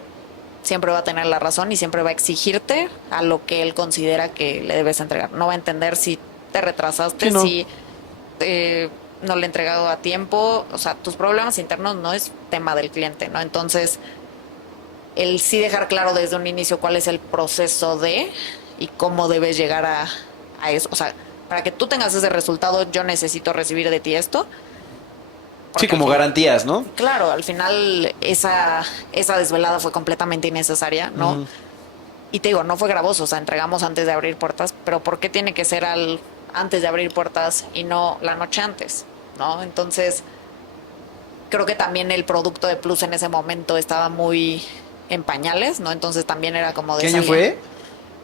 siempre va a tener la razón y siempre va a exigirte a lo que él considera que le debes entregar. No va a entender si te retrasaste, Sí, no. si no le he entregado a tiempo. O sea, tus problemas internos no es tema del cliente, ¿no? Entonces, el sí dejar claro desde un inicio cuál es el proceso de y cómo debes llegar a eso. O sea, para que tú tengas ese resultado, yo necesito recibir de ti esto. Sí, como garantías, ¿no? Claro, al final esa desvelada fue completamente innecesaria, ¿no? Y te digo, no fue gravoso, o sea, entregamos antes de abrir puertas, pero ¿por qué tiene que ser antes de abrir puertas y no la noche antes, ¿no? Entonces, creo que también el producto de Plus en ese momento estaba muy en pañales, ¿no? Entonces también era como de... ¿Qué año fue?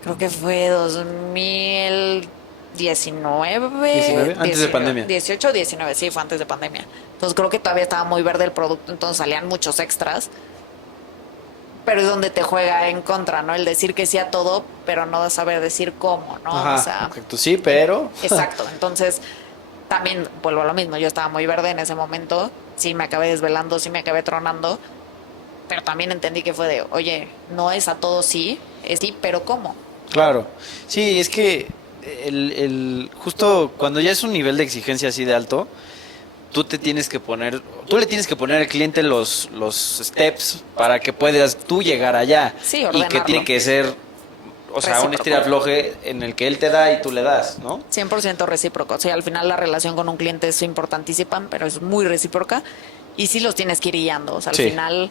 Creo que fue 2019. 19, antes de pandemia. 18 o 19, sí, fue antes de pandemia. Entonces creo que todavía estaba muy verde el producto, entonces salían muchos extras. Pero es donde te juega en contra, ¿no? El decir que sí a todo, pero no saber decir cómo, ¿no? Ajá, O sea, exacto, sí, pero... exacto. Entonces, también vuelvo a lo mismo. Yo estaba muy verde en ese momento. Sí, me acabé desvelando, sí me acabé tronando. Pero también entendí que fue de, oye, no es a todo sí, es sí, pero ¿cómo? Claro. Sí, es que justo cuando ya es un nivel de exigencia así de alto, tú le tienes que poner al cliente los steps para que puedas tú llegar allá. Sí, y que ordenarlo. tiene que ser, o sea, un Recíproco. estirafloje en el que él te da y tú le das, ¿no? 100% recíproco. O sea, al final la relación con un cliente es importantísima, pero es muy recíproca. Y sí los tienes que ir guiando. O sea, al Sí. final,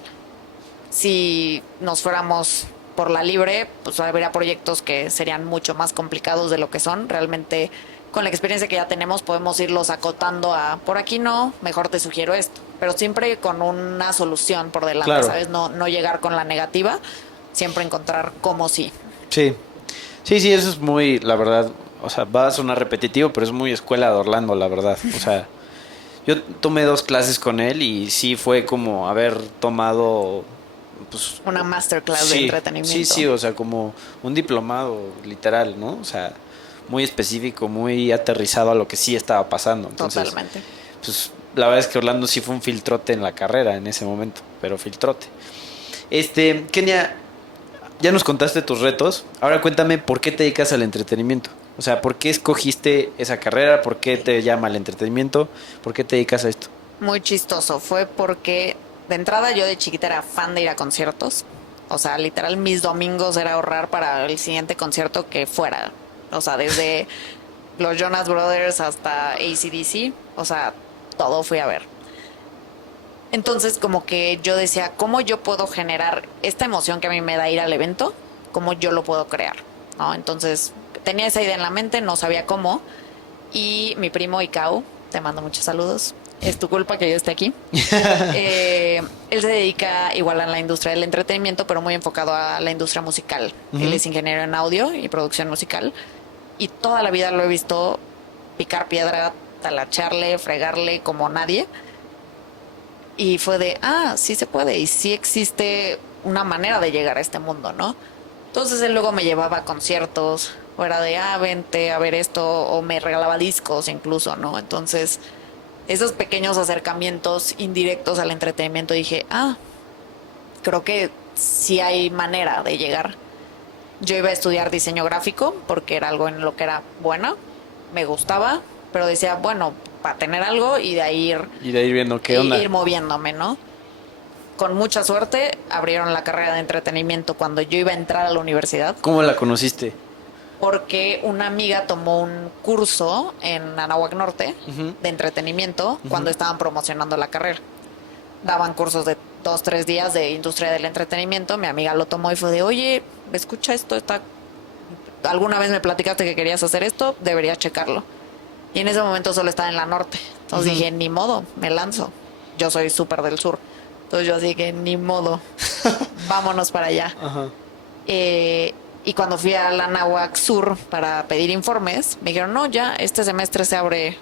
si nos fuéramos por la libre, pues habría proyectos que serían mucho más complicados de lo que son. Realmente, con la experiencia que ya tenemos, podemos irlos acotando a, por aquí no, mejor te sugiero esto. Pero siempre con una solución por delante, Claro. ¿sabes? No llegar con la negativa, siempre encontrar cómo sí. Sí. Sí, eso es muy, la verdad, o sea, va a sonar repetitivo, pero es muy escuela de Orlando, la verdad. O sea, yo tomé 2 clases con él y sí fue como haber tomado, pues... Una masterclass de Sí, entretenimiento. sí, o sea, como un diplomado literal, ¿no? O sea, muy específico, muy aterrizado a lo que sí estaba pasando. Entonces, Totalmente. pues la verdad es que Orlando sí fue un filtrote en la carrera en ese momento, pero filtrote. Kenia, ya nos contaste tus retos, ahora cuéntame por qué te dedicas al entretenimiento. O sea, ¿por qué escogiste esa carrera? ¿Por qué te llama el entretenimiento? ¿Por qué te dedicas a esto? Muy chistoso. Fue porque de entrada yo de chiquita era fan de ir a conciertos. O sea, literal mis domingos era ahorrar para el siguiente concierto que fuera. O sea, desde los Jonas Brothers hasta AC/DC. O sea, todo fui a ver. Entonces como que yo decía, ¿cómo yo puedo generar esta emoción que a mí me da ir al evento? ¿Cómo yo lo puedo crear? ¿No? Entonces tenía esa idea en la mente, no sabía cómo. Y mi primo Icao, te mando muchos saludos. Es tu culpa que yo esté aquí. Él se dedica igual a la industria del entretenimiento, pero muy enfocado a la industria musical. Él es ingeniero en audio y producción musical. Y toda la vida lo he visto picar piedra, talacharle, fregarle como nadie. Y fue de, sí se puede y sí existe una manera de llegar a este mundo, ¿no? Entonces él luego me llevaba a conciertos, o era de, vente a ver esto, o me regalaba discos incluso, ¿no? Entonces, esos pequeños acercamientos indirectos al entretenimiento, dije, creo que sí hay manera de llegar. Yo iba a estudiar diseño gráfico porque era algo en lo que era buena, me gustaba, pero decía, bueno, para tener algo y de ahí Y de ir viendo qué onda. ir moviéndome, ¿no? Con mucha suerte abrieron la carrera de entretenimiento cuando yo iba a entrar a la universidad, ¿Cómo la conociste? porque una amiga tomó un curso en Anáhuac Norte Ujú. de entretenimiento cuando estaban promocionando la carrera. Daban cursos de 2, 3 días de industria del entretenimiento. Mi amiga lo tomó y fue de, oye, escucha esto, alguna vez me platicaste que querías hacer esto, deberías checarlo. Y en ese momento solo estaba en la norte. Entonces dije, ni modo, me lanzo. Yo soy súper del sur. Entonces yo así que ni modo, vámonos para allá. Ajá. Y cuando fui a la Anáhuac Sur para pedir informes, me dijeron, no, ya, este semestre se abre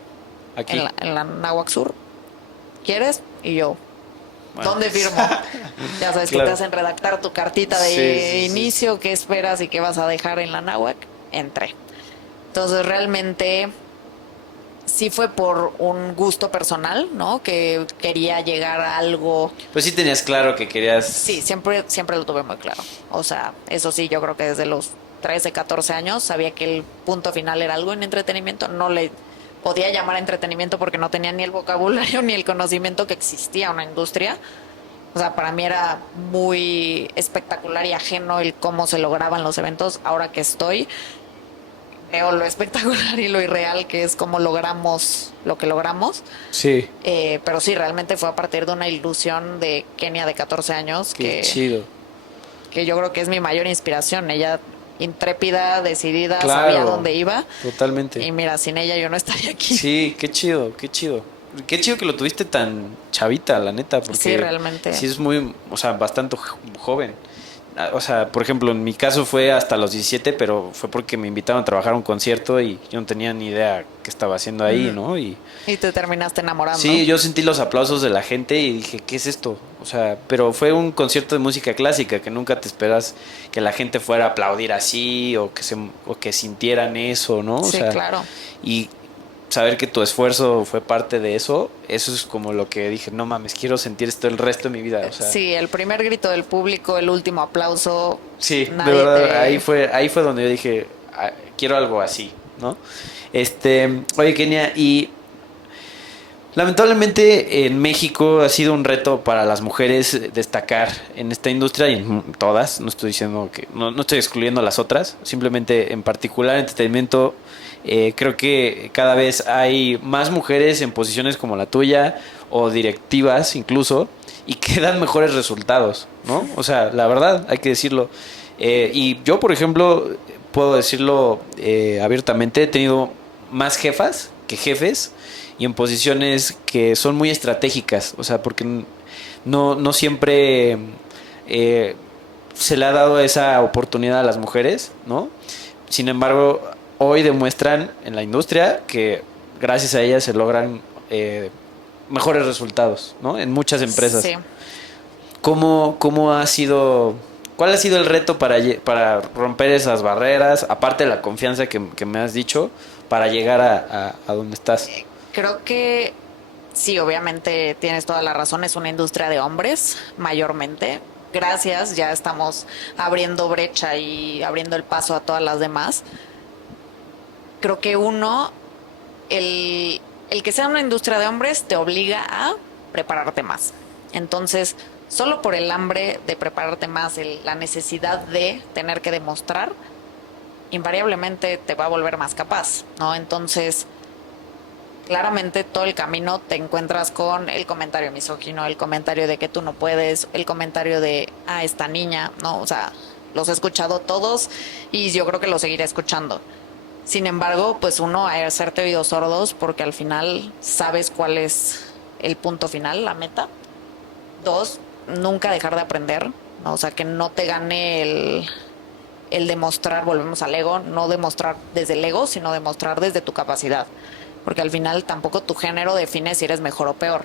Aquí. en la Anáhuac Sur. ¿Quieres? Y yo, Bueno. ¿dónde firmo? Ya sabes que Claro. te hacen redactar tu cartita de Sí, sí, sí. inicio, qué esperas y qué vas a dejar en la Anáhuac. Entré. Entonces realmente sí fue por un gusto personal, ¿no? Que quería llegar a algo. Pues sí tenías claro que querías... Sí, siempre lo tuve muy claro. O sea, eso sí, yo creo que desde los 13, 14 años sabía que el punto final era algo en entretenimiento. No le podía llamar entretenimiento porque no tenía ni el vocabulario ni el conocimiento que existía una industria. O sea, para mí era muy espectacular y ajeno el cómo se lograban los eventos. Ahora que estoy, veo lo espectacular y lo irreal que es cómo logramos lo que logramos. Sí. Pero sí, realmente fue a partir de una ilusión de Kenia de 14 años Qué chido. que yo creo que es mi mayor inspiración. Ella intrépida, decidida, Claro. sabía dónde iba. Totalmente. Y mira, sin ella yo no estaría aquí. Sí, qué chido, qué chido. Qué chido que lo tuviste tan chavita, la neta, porque Sí, realmente. sí es muy, o sea, bastante joven. O sea, por ejemplo, en mi caso fue hasta los 17, pero fue porque me invitaron a trabajar a un concierto y yo no tenía ni idea qué estaba haciendo ahí, ¿no? Y Y te terminaste enamorando. sí, yo sentí los aplausos de la gente y dije, ¿qué es esto? O sea, pero fue un concierto de música clásica que nunca te esperas que la gente fuera a aplaudir así o que sintieran eso, ¿no? O Sí, sea, claro. y saber que tu esfuerzo fue parte de eso, eso es como lo que dije, no mames, quiero sentir esto el resto de mi vida. O sea, Sí, el primer grito del público, el último aplauso. sí, de nadie verdad, ahí fue donde yo dije, "Ah, quiero algo así, ¿no? Oye, Kenia, y lamentablemente en México ha sido un reto para las mujeres destacar en esta industria y en todas, no estoy diciendo que, no estoy excluyendo a las otras, simplemente en particular entretenimiento, creo que cada vez hay más mujeres en posiciones como la tuya o directivas incluso y que dan mejores resultados, ¿no? O sea, la verdad, hay que decirlo. Y yo, por ejemplo, puedo decirlo abiertamente, he tenido más jefas que jefes y en posiciones que son muy estratégicas, o sea, porque no siempre se le ha dado esa oportunidad a las mujeres, ¿no? Sin embargo, hoy demuestran en la industria que gracias a ellas se logran mejores resultados, ¿no? En muchas empresas. Sí. ¿Cómo ha sido, cuál ha sido el reto para romper esas barreras, aparte de la confianza que me has dicho, para llegar a donde estás? Creo que sí, obviamente tienes toda la razón, es una industria de hombres, mayormente. Gracias, ya estamos abriendo brecha y abriendo el paso a todas las demás. Creo que el que sea una industria de hombres te obliga a prepararte más. Entonces, solo por el hambre de prepararte más, la necesidad de tener que demostrar, invariablemente te va a volver más capaz, ¿no? Entonces, claramente todo el camino te encuentras con el comentario misógino, el comentario de que tú no puedes, el comentario de, esta niña, ¿no? O sea, los he escuchado todos y yo creo que los seguiré escuchando. Sin embargo, pues uno, hay que hacerte oídos sordos porque al final sabes cuál es el punto final, la meta. 2, nunca dejar de aprender, ¿no? O sea, que no te gane el demostrar, volvemos al ego, no demostrar desde el ego, sino demostrar desde tu capacidad. Porque al final tampoco tu género define si eres mejor o peor.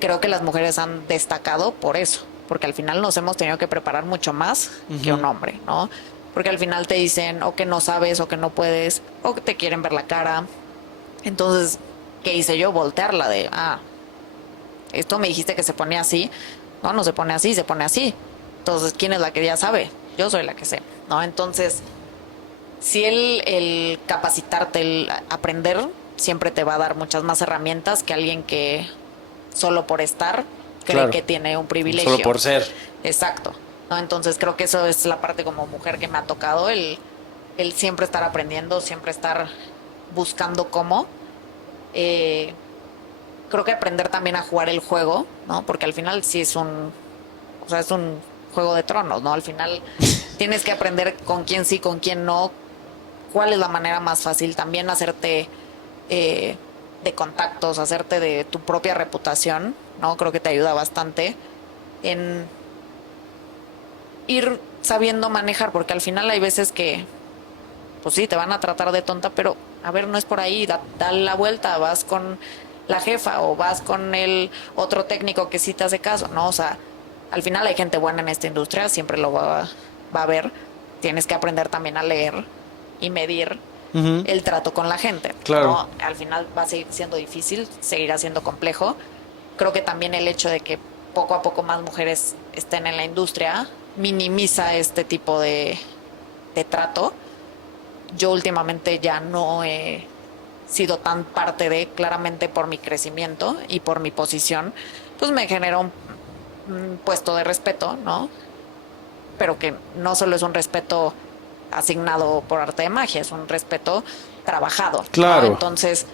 Creo que las mujeres han destacado por eso, porque al final nos hemos tenido que preparar mucho más que un hombre, ¿no? Porque al final te dicen o que no sabes o que no puedes o que te quieren ver la cara. Entonces, ¿qué hice yo? Voltearla de, esto me dijiste que se pone así. No se pone así, se pone así. Entonces, ¿quién es la que ya sabe? Yo soy la que sé, ¿no? Entonces, si el capacitarte, el aprender siempre te va a dar muchas más herramientas que alguien que solo por estar cree Claro. que tiene un privilegio. Solo por ser. Exacto, ¿no? Entonces creo que eso es la parte como mujer que me ha tocado, el siempre estar aprendiendo, siempre estar buscando cómo. Creo que aprender también a jugar el juego, ¿no? Porque al final sí es o sea, es un juego de tronos, ¿no? Al final tienes que aprender con quién sí, con quién no, cuál es la manera más fácil, también hacerte de contactos, hacerte de tu propia reputación, ¿no? Creo que te ayuda bastante en ir sabiendo manejar, porque al final hay veces que, pues sí, te van a tratar de tonta, pero a ver, no es por ahí, dale la vuelta, vas con la jefa o vas con el otro técnico que sí te hace caso, ¿no? O sea, al final hay gente buena en esta industria, siempre lo va a haber, tienes que aprender también a leer y medir el trato con la gente. Claro. ¿No? Al final va a seguir siendo difícil, seguirá siendo complejo. Creo que también el hecho de que poco a poco más mujeres estén en la industria minimiza este tipo de trato. Yo últimamente ya no he sido tan parte de, claramente por mi crecimiento y por mi posición, pues me generó un puesto de respeto, ¿no? Pero que no solo es un respeto asignado por arte de magia, es un respeto trabajado. Claro. ¿No? Entonces,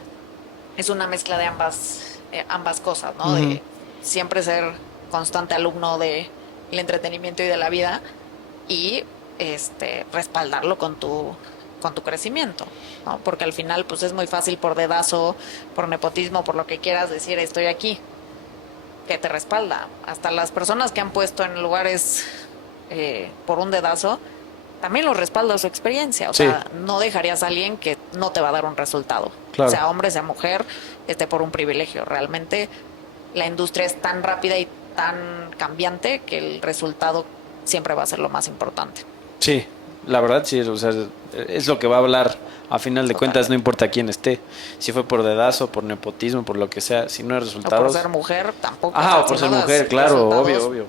es una mezcla de ambas cosas, ¿no? De siempre ser constante alumno del entretenimiento y de la vida y respaldarlo con tu crecimiento, ¿no? Porque al final pues es muy fácil por dedazo, por nepotismo, por lo que quieras decir estoy aquí, que te respalda. Hasta las personas que han puesto en lugares por un dedazo, también los respalda su experiencia. O sea, no dejarías a alguien que no te va a dar un resultado. Claro. Sea hombre, sea mujer, por un privilegio. Realmente la industria es tan rápida y tan cambiante que el resultado siempre va a ser lo más importante. Sí, la verdad sí, o sea, es lo que va a hablar a final de cuentas, no importa quién esté. Si fue por dedazo, por nepotismo, por lo que sea, si no hay resultados. O por ser mujer, tampoco. Ajá, o por ser mujer, claro, obvio.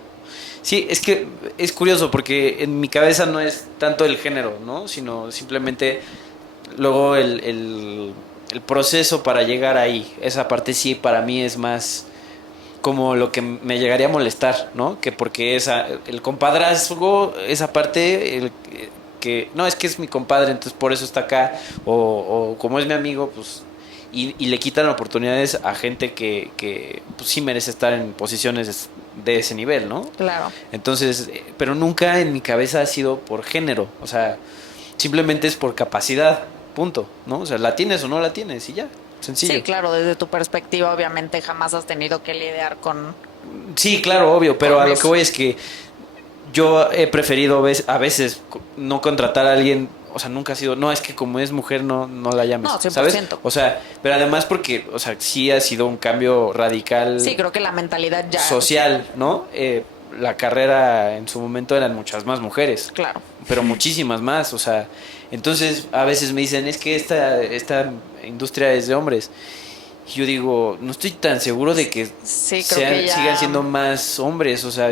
Sí, es que es curioso porque en mi cabeza no es tanto el género, ¿no? Sino simplemente luego el proceso para llegar ahí. Esa parte sí para mí es más como lo que me llegaría a molestar, ¿no? Que porque el compadrazgo, esa parte, que no, es que es mi compadre, entonces por eso está acá, o como es mi amigo, pues, y le quitan oportunidades a gente que pues sí merece estar en posiciones de ese nivel, ¿no? Claro. Entonces, pero nunca en mi cabeza ha sido por género, o sea, simplemente es por capacidad, punto, ¿no? O sea, la tienes o no la tienes y ya, sencillo. Sí, claro, desde tu perspectiva obviamente jamás has tenido que lidiar con... Sí, claro, obvio, pero a lo que voy es que yo he preferido a veces no contratar a alguien, o sea, nunca ha sido, no, es que como es mujer no la llames, No, 100%. ¿sabes? O sea, pero además porque, o sea, sí ha sido un cambio radical. Sí, creo que la mentalidad ya... social, ¿no? La carrera en su momento eran muchas más mujeres. Claro. Pero muchísimas más, o sea, entonces a veces me dicen, es que esta industria es de hombres. Y yo digo, no estoy tan seguro de que, sí, creo que ya... sigan siendo más hombres, o sea,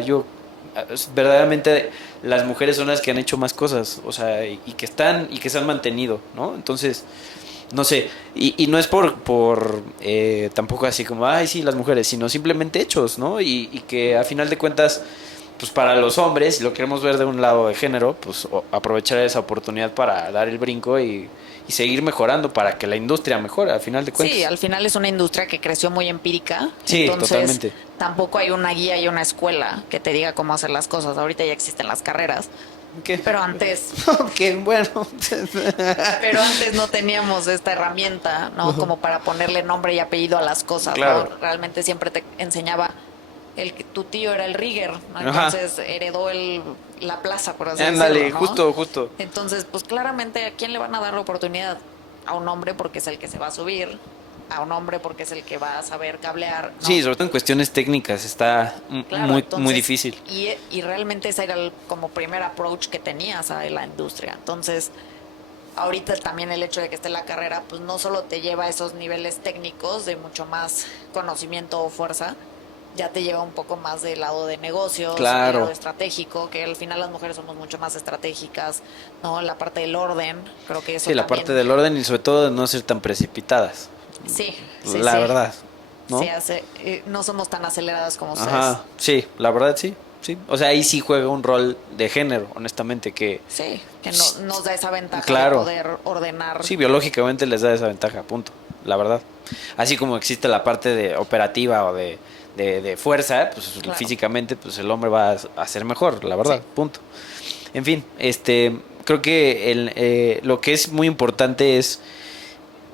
verdaderamente las mujeres son las que han hecho más cosas, o sea, y que están y que se han mantenido, ¿no? Entonces, no sé, y no es por tampoco así como, ay, sí, las mujeres, sino simplemente hechos, ¿no? Y que a final de cuentas, pues para los hombres, si lo queremos ver de un lado de género, pues aprovechar esa oportunidad para dar el brinco y seguir mejorando para que la industria mejore, al final de cuentas. Sí, al final es una industria que creció muy empírica. Sí, entonces, totalmente. Tampoco hay una guía y una escuela que te diga cómo hacer las cosas. Ahorita ya existen las carreras. ¿Qué? Pero antes... Ok, bueno. Pero antes no teníamos esta herramienta, ¿no? Como para ponerle nombre y apellido a las cosas, claro. ¿no? Realmente siempre te enseñaba tu tío era el rigger, ¿no? Entonces heredó la plaza, por así Ándale, decirlo, ¿no? justo. Entonces, pues claramente, ¿a quién le van a dar la oportunidad? A un hombre porque es el que se va a subir, a un hombre porque es el que va a saber cablear, ¿no? Sí, sobre todo en cuestiones técnicas está Claro, muy, entonces, muy difícil. Y realmente ese era como primer approach que tenías a la industria. Entonces, ahorita también el hecho de que esté la carrera, pues no solo te lleva a esos niveles técnicos de mucho más conocimiento o fuerza, ya te lleva un poco más del lado de negocios, claro. del lado estratégico, que al final las mujeres somos mucho más estratégicas, ¿no? La parte del orden, creo que eso sí, la también... parte del orden y sobre todo de no ser tan precipitadas. Sí, la sí. verdad, ¿no? Sí, no somos tan aceleradas como ustedes. Ajá, sí, la verdad sí, sí. O sea, ahí sí juega un rol de género, honestamente, que Sí, que nos da esa ventaja claro, de poder ordenar. sí, biológicamente les da esa ventaja, punto, la verdad. Así como existe la parte de operativa o de fuerza, pues Claro. físicamente pues el hombre va a ser mejor, la verdad, Sí. punto. En fin, creo que lo que es muy importante es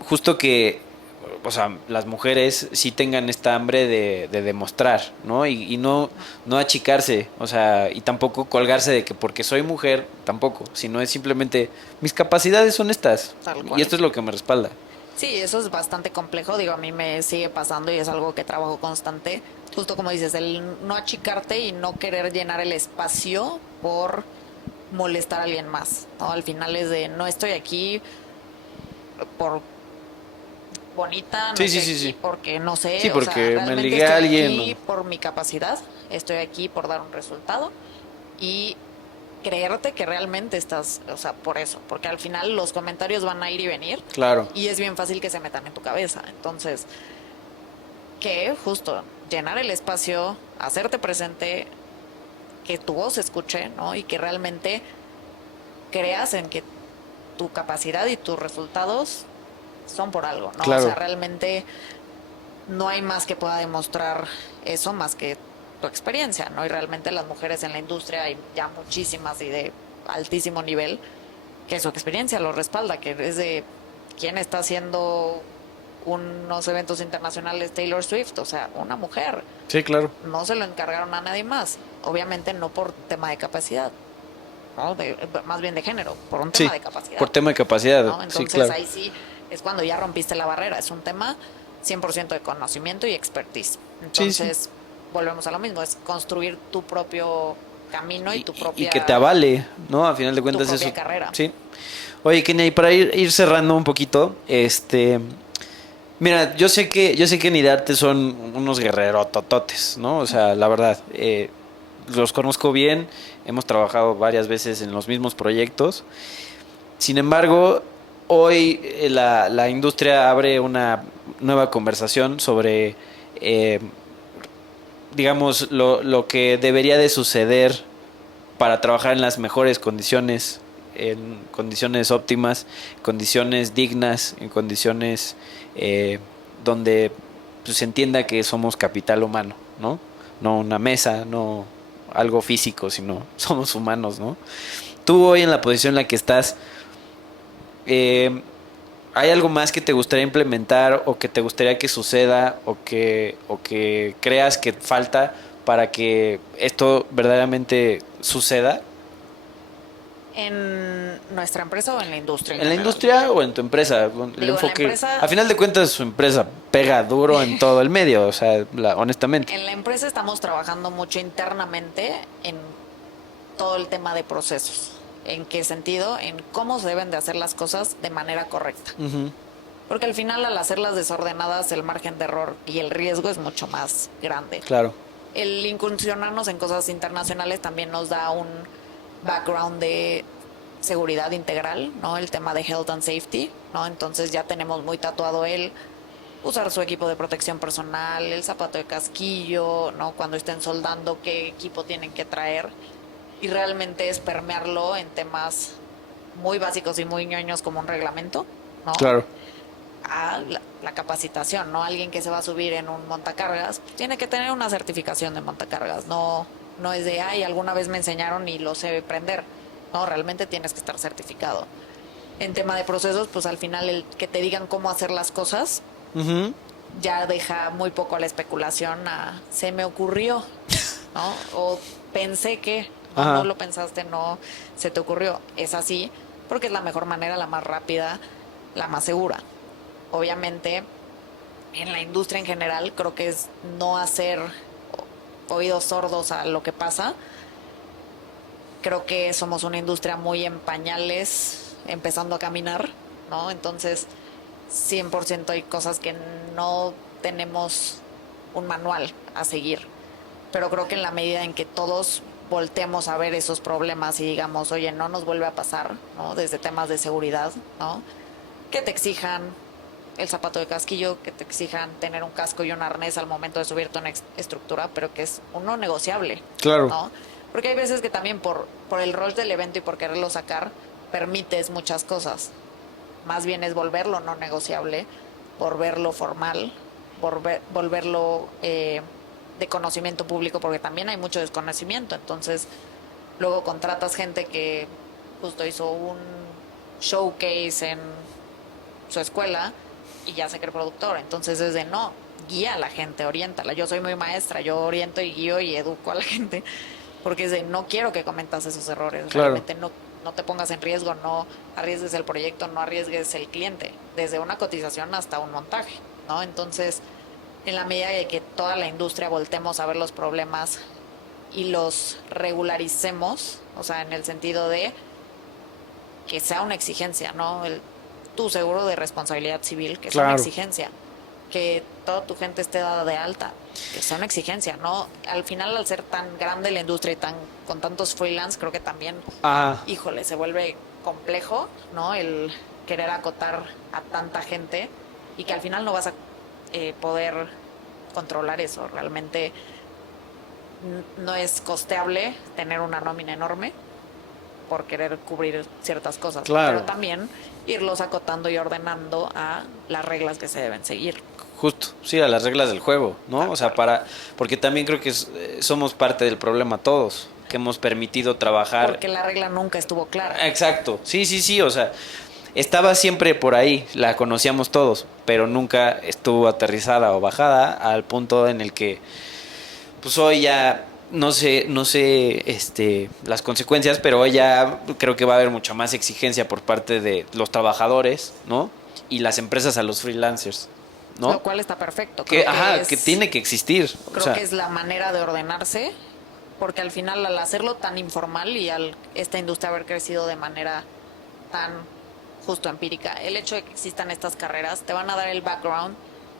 justo que, o sea, las mujeres sí tengan esta hambre de demostrar, ¿no? Y no achicarse, o sea, y tampoco colgarse de que porque soy mujer, tampoco, sino es simplemente mis capacidades son estas. Tal cual. Y esto es lo que me respalda. Sí, eso es bastante complejo. Digo, a mí me sigue pasando y es algo que trabajo constante. Justo como dices, el no achicarte y no querer llenar el espacio por molestar a alguien más, ¿no? Al final es de no estoy aquí por bonita, no Sí, estoy sí, sí, aquí sí. porque no sé, Sí, o porque sea, me realmente ligué a estoy alguien. aquí por mi capacidad, estoy aquí por dar un resultado y creerte que realmente estás, o sea, por eso, porque al final los comentarios van a ir y venir Claro. y es bien fácil que se metan en tu cabeza. Entonces, que justo llenar el espacio, hacerte presente, que tu voz se escuche, ¿no? Y que realmente creas en que tu capacidad y tus resultados son por algo, ¿no? Claro. O sea, realmente no hay más que pueda demostrar eso más que tu experiencia, ¿no? Y realmente las mujeres en la industria hay ya muchísimas y de altísimo nivel que su experiencia lo respalda, que es de quién está haciendo unos eventos internacionales Taylor Swift, o sea, una mujer. Sí, claro. No se lo encargaron a nadie más. Obviamente no por tema de capacidad, ¿no? Más bien de género, por un tema Sí, de capacidad. por tema de capacidad. ¿No? Sí, Entonces claro. ahí sí es cuando ya rompiste la barrera. Es un tema 100% de conocimiento y expertise. Entonces, Sí, sí. volvemos a lo mismo, es construir tu propio camino y tu propia... Y que te avale, ¿no? A final de tu cuentas propia eso. carrera. Sí. Oye, Kenia, y para ir cerrando un poquito, mira, yo sé que Nidarte son unos guerrerotototes, ¿no? O sea, la verdad, los conozco bien, hemos trabajado varias veces en los mismos proyectos. Sin embargo, hoy la industria abre una nueva conversación sobre, eh, digamos, lo que debería de suceder para trabajar en las mejores condiciones, en condiciones óptimas, condiciones dignas, en condiciones donde pues, se entienda que somos capital humano, ¿no? No una mesa, no algo físico, sino somos humanos, ¿no? Tú hoy en la posición en la que estás, ¿hay algo más que te gustaría implementar o que te gustaría que suceda o que creas que falta para que esto verdaderamente suceda? ¿En nuestra empresa o en la industria? ¿En la general? industria o en tu empresa? El Digo, en la enfoque. empresa- A final de cuentas, su empresa pega duro en todo el medio, o sea, honestamente. En la empresa estamos trabajando mucho internamente en todo el tema de procesos. ¿En qué sentido? En cómo se deben de hacer las cosas de manera correcta. Ujú. Porque al final, al hacerlas desordenadas, el margen de error y el riesgo es mucho más grande. Claro. El incursionarnos en cosas internacionales también nos da un background de seguridad integral, ¿no? El tema de health and safety, ¿no? Entonces ya tenemos muy tatuado el usar su equipo de protección personal, el zapato de casquillo, ¿no? Cuando estén soldando, qué equipo tienen que traer. Y realmente es permearlo en temas muy básicos y muy ñoños como un reglamento, ¿no? Claro. A la capacitación, ¿no? Alguien que se va a subir en un montacargas tiene que tener una certificación de montacargas, no es de, ay, alguna vez me enseñaron y lo sé prender. No, realmente tienes que estar certificado. En tema de procesos, pues al final el que te digan cómo hacer las cosas Ujú. ya deja muy poco a la especulación a se me ocurrió, ¿no? O pensé que, Ajá. no lo pensaste, no se te ocurrió. Es así porque es la mejor manera, la más rápida, la más segura. Obviamente, en la industria en general, creo que es no hacer oídos sordos a lo que pasa. Creo que somos una industria muy en pañales, empezando a caminar, ¿no? Entonces, 100% hay cosas que no tenemos un manual a seguir. Pero creo que en la medida en que todos volteemos a ver esos problemas y digamos, oye, no nos vuelve a pasar, ¿no? Desde temas de seguridad, ¿no? Que te exijan el zapato de casquillo, que te exijan tener un casco y un arnés al momento de subirte a una estructura, pero que es uno negociable. Claro. ¿No? Porque hay veces que también por el rol del evento y por quererlo sacar, permites muchas cosas. Más bien es volverlo no negociable, volverlo formal, volverlo de conocimiento público, porque también hay mucho desconocimiento. Entonces, luego contratas gente que justo hizo un showcase en su escuela y ya se cree productor. Entonces es de no, guía a la gente, oriéntala. Yo soy muy maestra, yo oriento y guío y educo a la gente, porque es de no quiero que cometas esos errores. Claro. Realmente no te pongas en riesgo, no arriesgues el proyecto, no arriesgues el cliente, desde una cotización hasta un montaje, ¿no? Entonces, en la medida de que toda la industria voltemos a ver los problemas y los regularicemos, o sea, en el sentido de que sea una exigencia, ¿no? Tu seguro de responsabilidad civil, que sea una exigencia, que toda tu gente esté dada de alta, que sea una exigencia, ¿no? Al final, al ser tan grande la industria y con tantos freelance, creo que también, híjole, se vuelve complejo, ¿no? El querer acotar a tanta gente y que al final no vas a poder controlar eso. Realmente no es costeable tener una nómina enorme por querer cubrir ciertas cosas, claro. Pero también irlos acotando y ordenando a las reglas que se deben seguir. Justo, sí, a las reglas del juego, ¿no? O sea, porque también creo que somos parte del problema todos, que hemos permitido trabajar. Porque la regla nunca estuvo clara. Exacto, sí, o sea, estaba siempre por ahí, la conocíamos todos, pero nunca estuvo aterrizada o bajada al punto en el que, pues hoy ya no sé, las consecuencias, pero hoy ya creo que va a haber mucha más exigencia por parte de los trabajadores, ¿no? Y las empresas a los freelancers, ¿no? Lo cual está perfecto. Que tiene que existir. Creo que es la manera de ordenarse, porque al final, al hacerlo tan informal y al esta industria haber crecido de manera tan justo empírica, el hecho de que existan estas carreras te van a dar el background,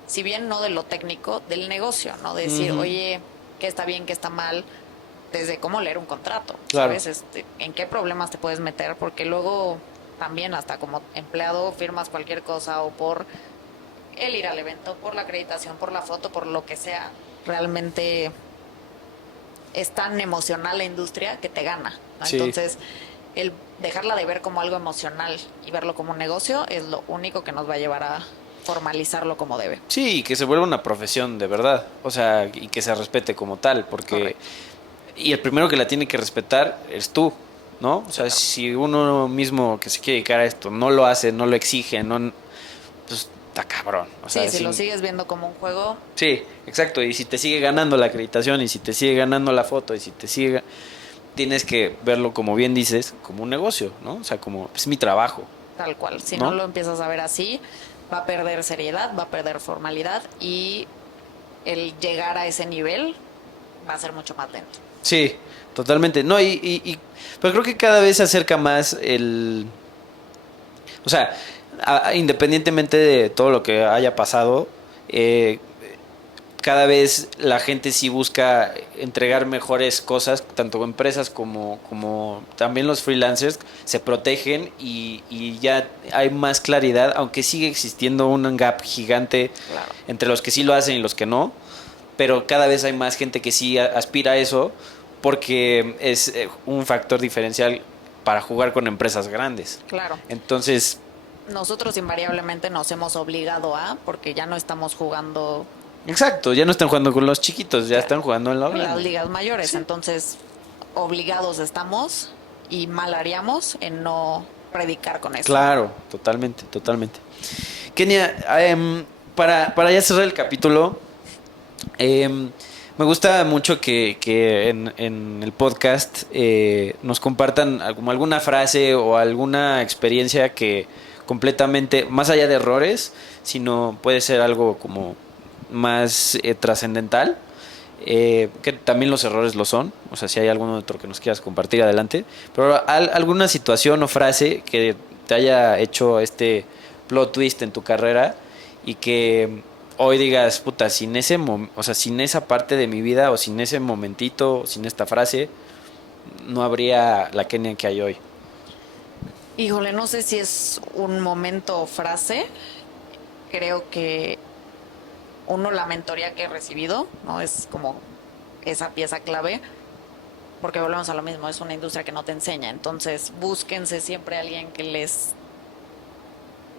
si bien no de lo técnico, del negocio, ¿no? De decir, oye, qué está bien, qué está mal, desde cómo leer un contrato, claro. ¿Sabes? En qué problemas te puedes meter, porque luego también hasta como empleado firmas cualquier cosa o por el ir al evento, por la acreditación, por la foto, por lo que sea. Realmente es tan emocional la industria que te gana, ¿no? Sí. Entonces, el dejarla de ver como algo emocional y verlo como un negocio es lo único que nos va a llevar a formalizarlo como debe. Sí, y que se vuelva una profesión de verdad, o sea, y que se respete como tal, porque Correcto. Y el primero que la tiene que respetar es tú, ¿no? O sea, si uno mismo que se quiere dedicar a esto no lo hace, no lo exige, pues está cabrón. O sea, si lo sigues viendo como un juego. Sí, exacto, y si te sigue ganando la acreditación y si te sigue ganando la foto y si te sigue, tienes que verlo, como bien dices, como un negocio, ¿no? O sea, como es mi trabajo. Tal cual, si no lo empiezas a ver así, va a perder seriedad, va a perder formalidad y el llegar a ese nivel va a ser mucho más lento. Sí, totalmente. No, pero creo que cada vez se acerca más o sea, independientemente de todo lo que haya pasado, cada vez la gente sí busca entregar mejores cosas, tanto empresas como también los freelancers se protegen y ya hay más claridad, aunque sigue existiendo un gap gigante entre los que sí lo hacen y los que no, pero cada vez hay más gente que sí aspira a eso porque es un factor diferencial para jugar con empresas grandes. Claro. Entonces, nosotros invariablemente nos hemos obligado porque ya no estamos jugando. Exacto, ya no están jugando con los chiquitos, ya están jugando en las ligas mayores. Sí. Entonces, obligados estamos y mal haríamos en no predicar con eso. Claro, totalmente. Kenia, para ya cerrar el capítulo, me gusta mucho que en el podcast nos compartan como alguna frase o alguna experiencia que completamente, más allá de errores, sino puede ser algo como más trascendental, que también los errores lo son, o sea, si hay algún otro que nos quieras compartir, adelante, pero alguna situación o frase que te haya hecho este plot twist en tu carrera y que hoy digas, puta, sin esa parte de mi vida o sin ese momentito, sin esta frase, no habría la Kenia que hay hoy. Híjole, no sé si es un momento o frase. creo que la mentoría que he recibido, ¿no? Es como esa pieza clave, porque volvemos a lo mismo, es una industria que no te enseña, entonces búsquense siempre a alguien que les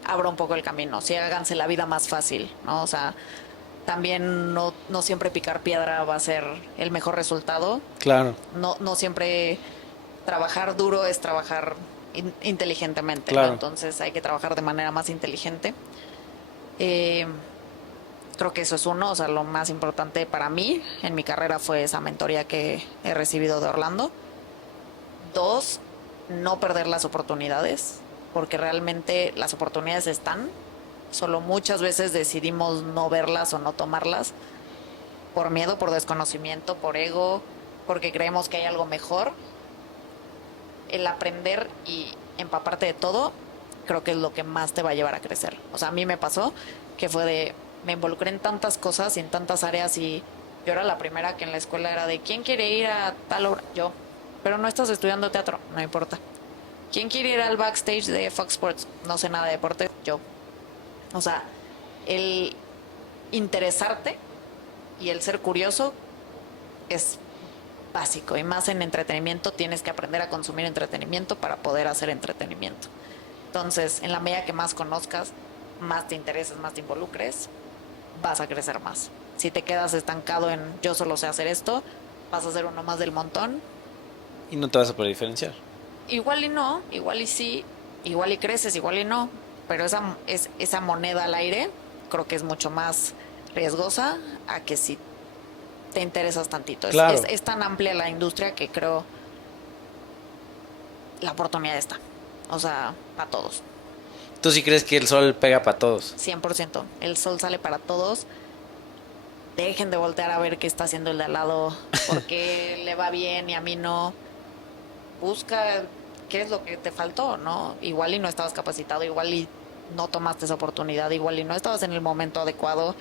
abra un poco el camino, sí, háganse la vida más fácil, ¿no? O sea, también no siempre picar piedra va a ser el mejor resultado. Claro. No siempre trabajar duro es trabajar inteligentemente, claro. ¿no? Entonces hay que trabajar de manera más inteligente. Creo que eso es uno, o sea, lo más importante para mí en mi carrera fue esa mentoría que he recibido de Orlando. 2, no perder las oportunidades, porque realmente las oportunidades están, solo muchas veces decidimos no verlas o no tomarlas por miedo, por desconocimiento, por ego, porque creemos que hay algo mejor. El aprender y empaparte de todo, creo que es lo que más te va a llevar a crecer. O sea, a mí me pasó que me involucré en tantas cosas y en tantas áreas, y yo era la primera que en la escuela era de ¿quién quiere ir a tal obra? Yo. Pero no estás estudiando teatro, no importa. ¿Quién quiere ir al backstage de Fox Sports? No sé nada de deporte, yo. O sea, el interesarte y el ser curioso es básico, y más en entretenimiento tienes que aprender a consumir entretenimiento para poder hacer entretenimiento. Entonces, en la medida que más conozcas, más te intereses, más te involucres, vas a crecer más. Si te quedas estancado en yo solo sé hacer esto, vas a ser uno más del montón. Y no te vas a poder diferenciar. Igual y no, igual y sí, igual y creces, igual y no, pero esa moneda al aire creo que es mucho más riesgosa a que si te interesas tantito. Claro. Es tan amplia la industria que creo la oportunidad está. O sea, para todos. ¿Tú sí crees que el sol pega para todos? 100%. El sol sale para todos. Dejen de voltear a ver qué está haciendo el de al lado, porque le va bien y a mí no. Busca qué es lo que te faltó, ¿no? Igual y no estabas capacitado, igual y no tomaste esa oportunidad, igual y no estabas en el momento adecuado.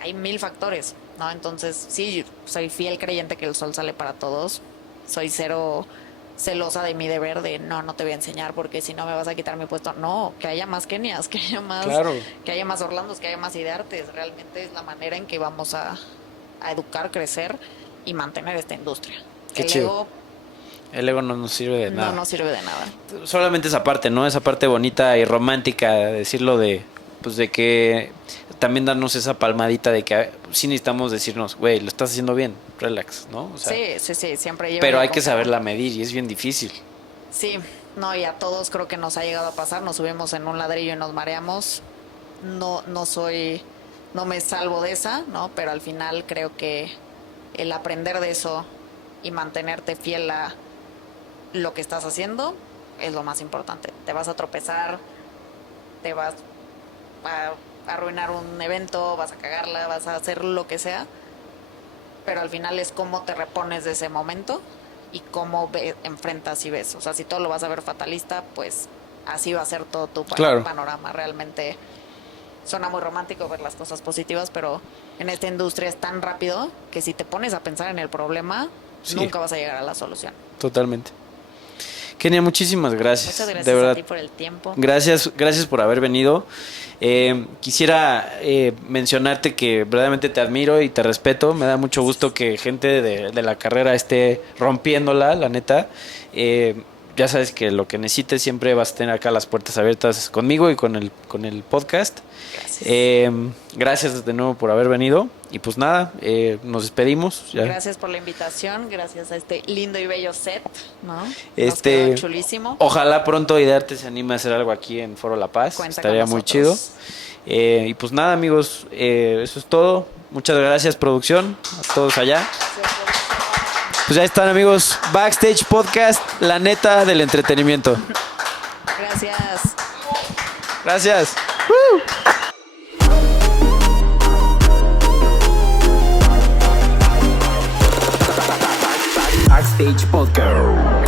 Hay 1000 factores, ¿no? Entonces, sí, soy fiel creyente que el sol sale para todos. Soy cero celosa de mi deber de no te voy a enseñar porque si no me vas a quitar mi puesto. No, que haya más Kenias, que haya más, claro, que haya más Orlandos, que haya más Ideartes. Realmente es la manera en que vamos a educar, crecer y mantener esta industria. Qué chido. El ego no nos sirve de nada. No nos sirve de nada. Solamente esa parte, ¿no? Esa parte bonita y romántica, decirlo de que también darnos esa palmadita de que sí necesitamos decirnos, güey, lo estás haciendo bien, relax, ¿no? O sea, sí, siempre lleva. Pero hay que saberla medir y es bien difícil. Sí, no, y a todos creo que nos ha llegado a pasar, nos subimos en un ladrillo y nos mareamos. No me salvo de esa, ¿no? Pero al final creo que el aprender de eso y mantenerte fiel a lo que estás haciendo es lo más importante. Te vas a tropezar, te vas a arruinar un evento, vas a cagarla, vas a hacer lo que sea, pero al final es cómo te repones de ese momento y cómo enfrentas y ves. O sea, si todo lo vas a ver fatalista, pues así va a ser todo tu panorama. Realmente suena muy romántico ver las cosas positivas, pero en esta industria es tan rápido que si te pones a pensar en el problema, nunca vas a llegar a la solución. Totalmente. Kenia, muchísimas gracias. Muchas gracias de verdad, a ti por el tiempo. Gracias por haber venido. Quisiera mencionarte que verdaderamente te admiro y te respeto. Me da mucho gusto que gente de la carrera esté rompiéndola, la neta. Ya sabes que lo que necesites siempre vas a tener acá las puertas abiertas conmigo y con el podcast. Gracias. Gracias de nuevo por haber venido. Y pues nada, nos despedimos. Ya. Gracias por la invitación, gracias a este lindo y bello set, ¿no? Nos quedó chulísimo. Ojalá pronto Idearte se anime a hacer algo aquí en Foro La Paz. Cuenta estaría muy chido. Y pues nada, amigos, eso es todo. Muchas gracias, producción, a todos allá. Pues ya están, amigos. Backstage Podcast, la neta del entretenimiento. Gracias. Gracias. Backstage Podcast.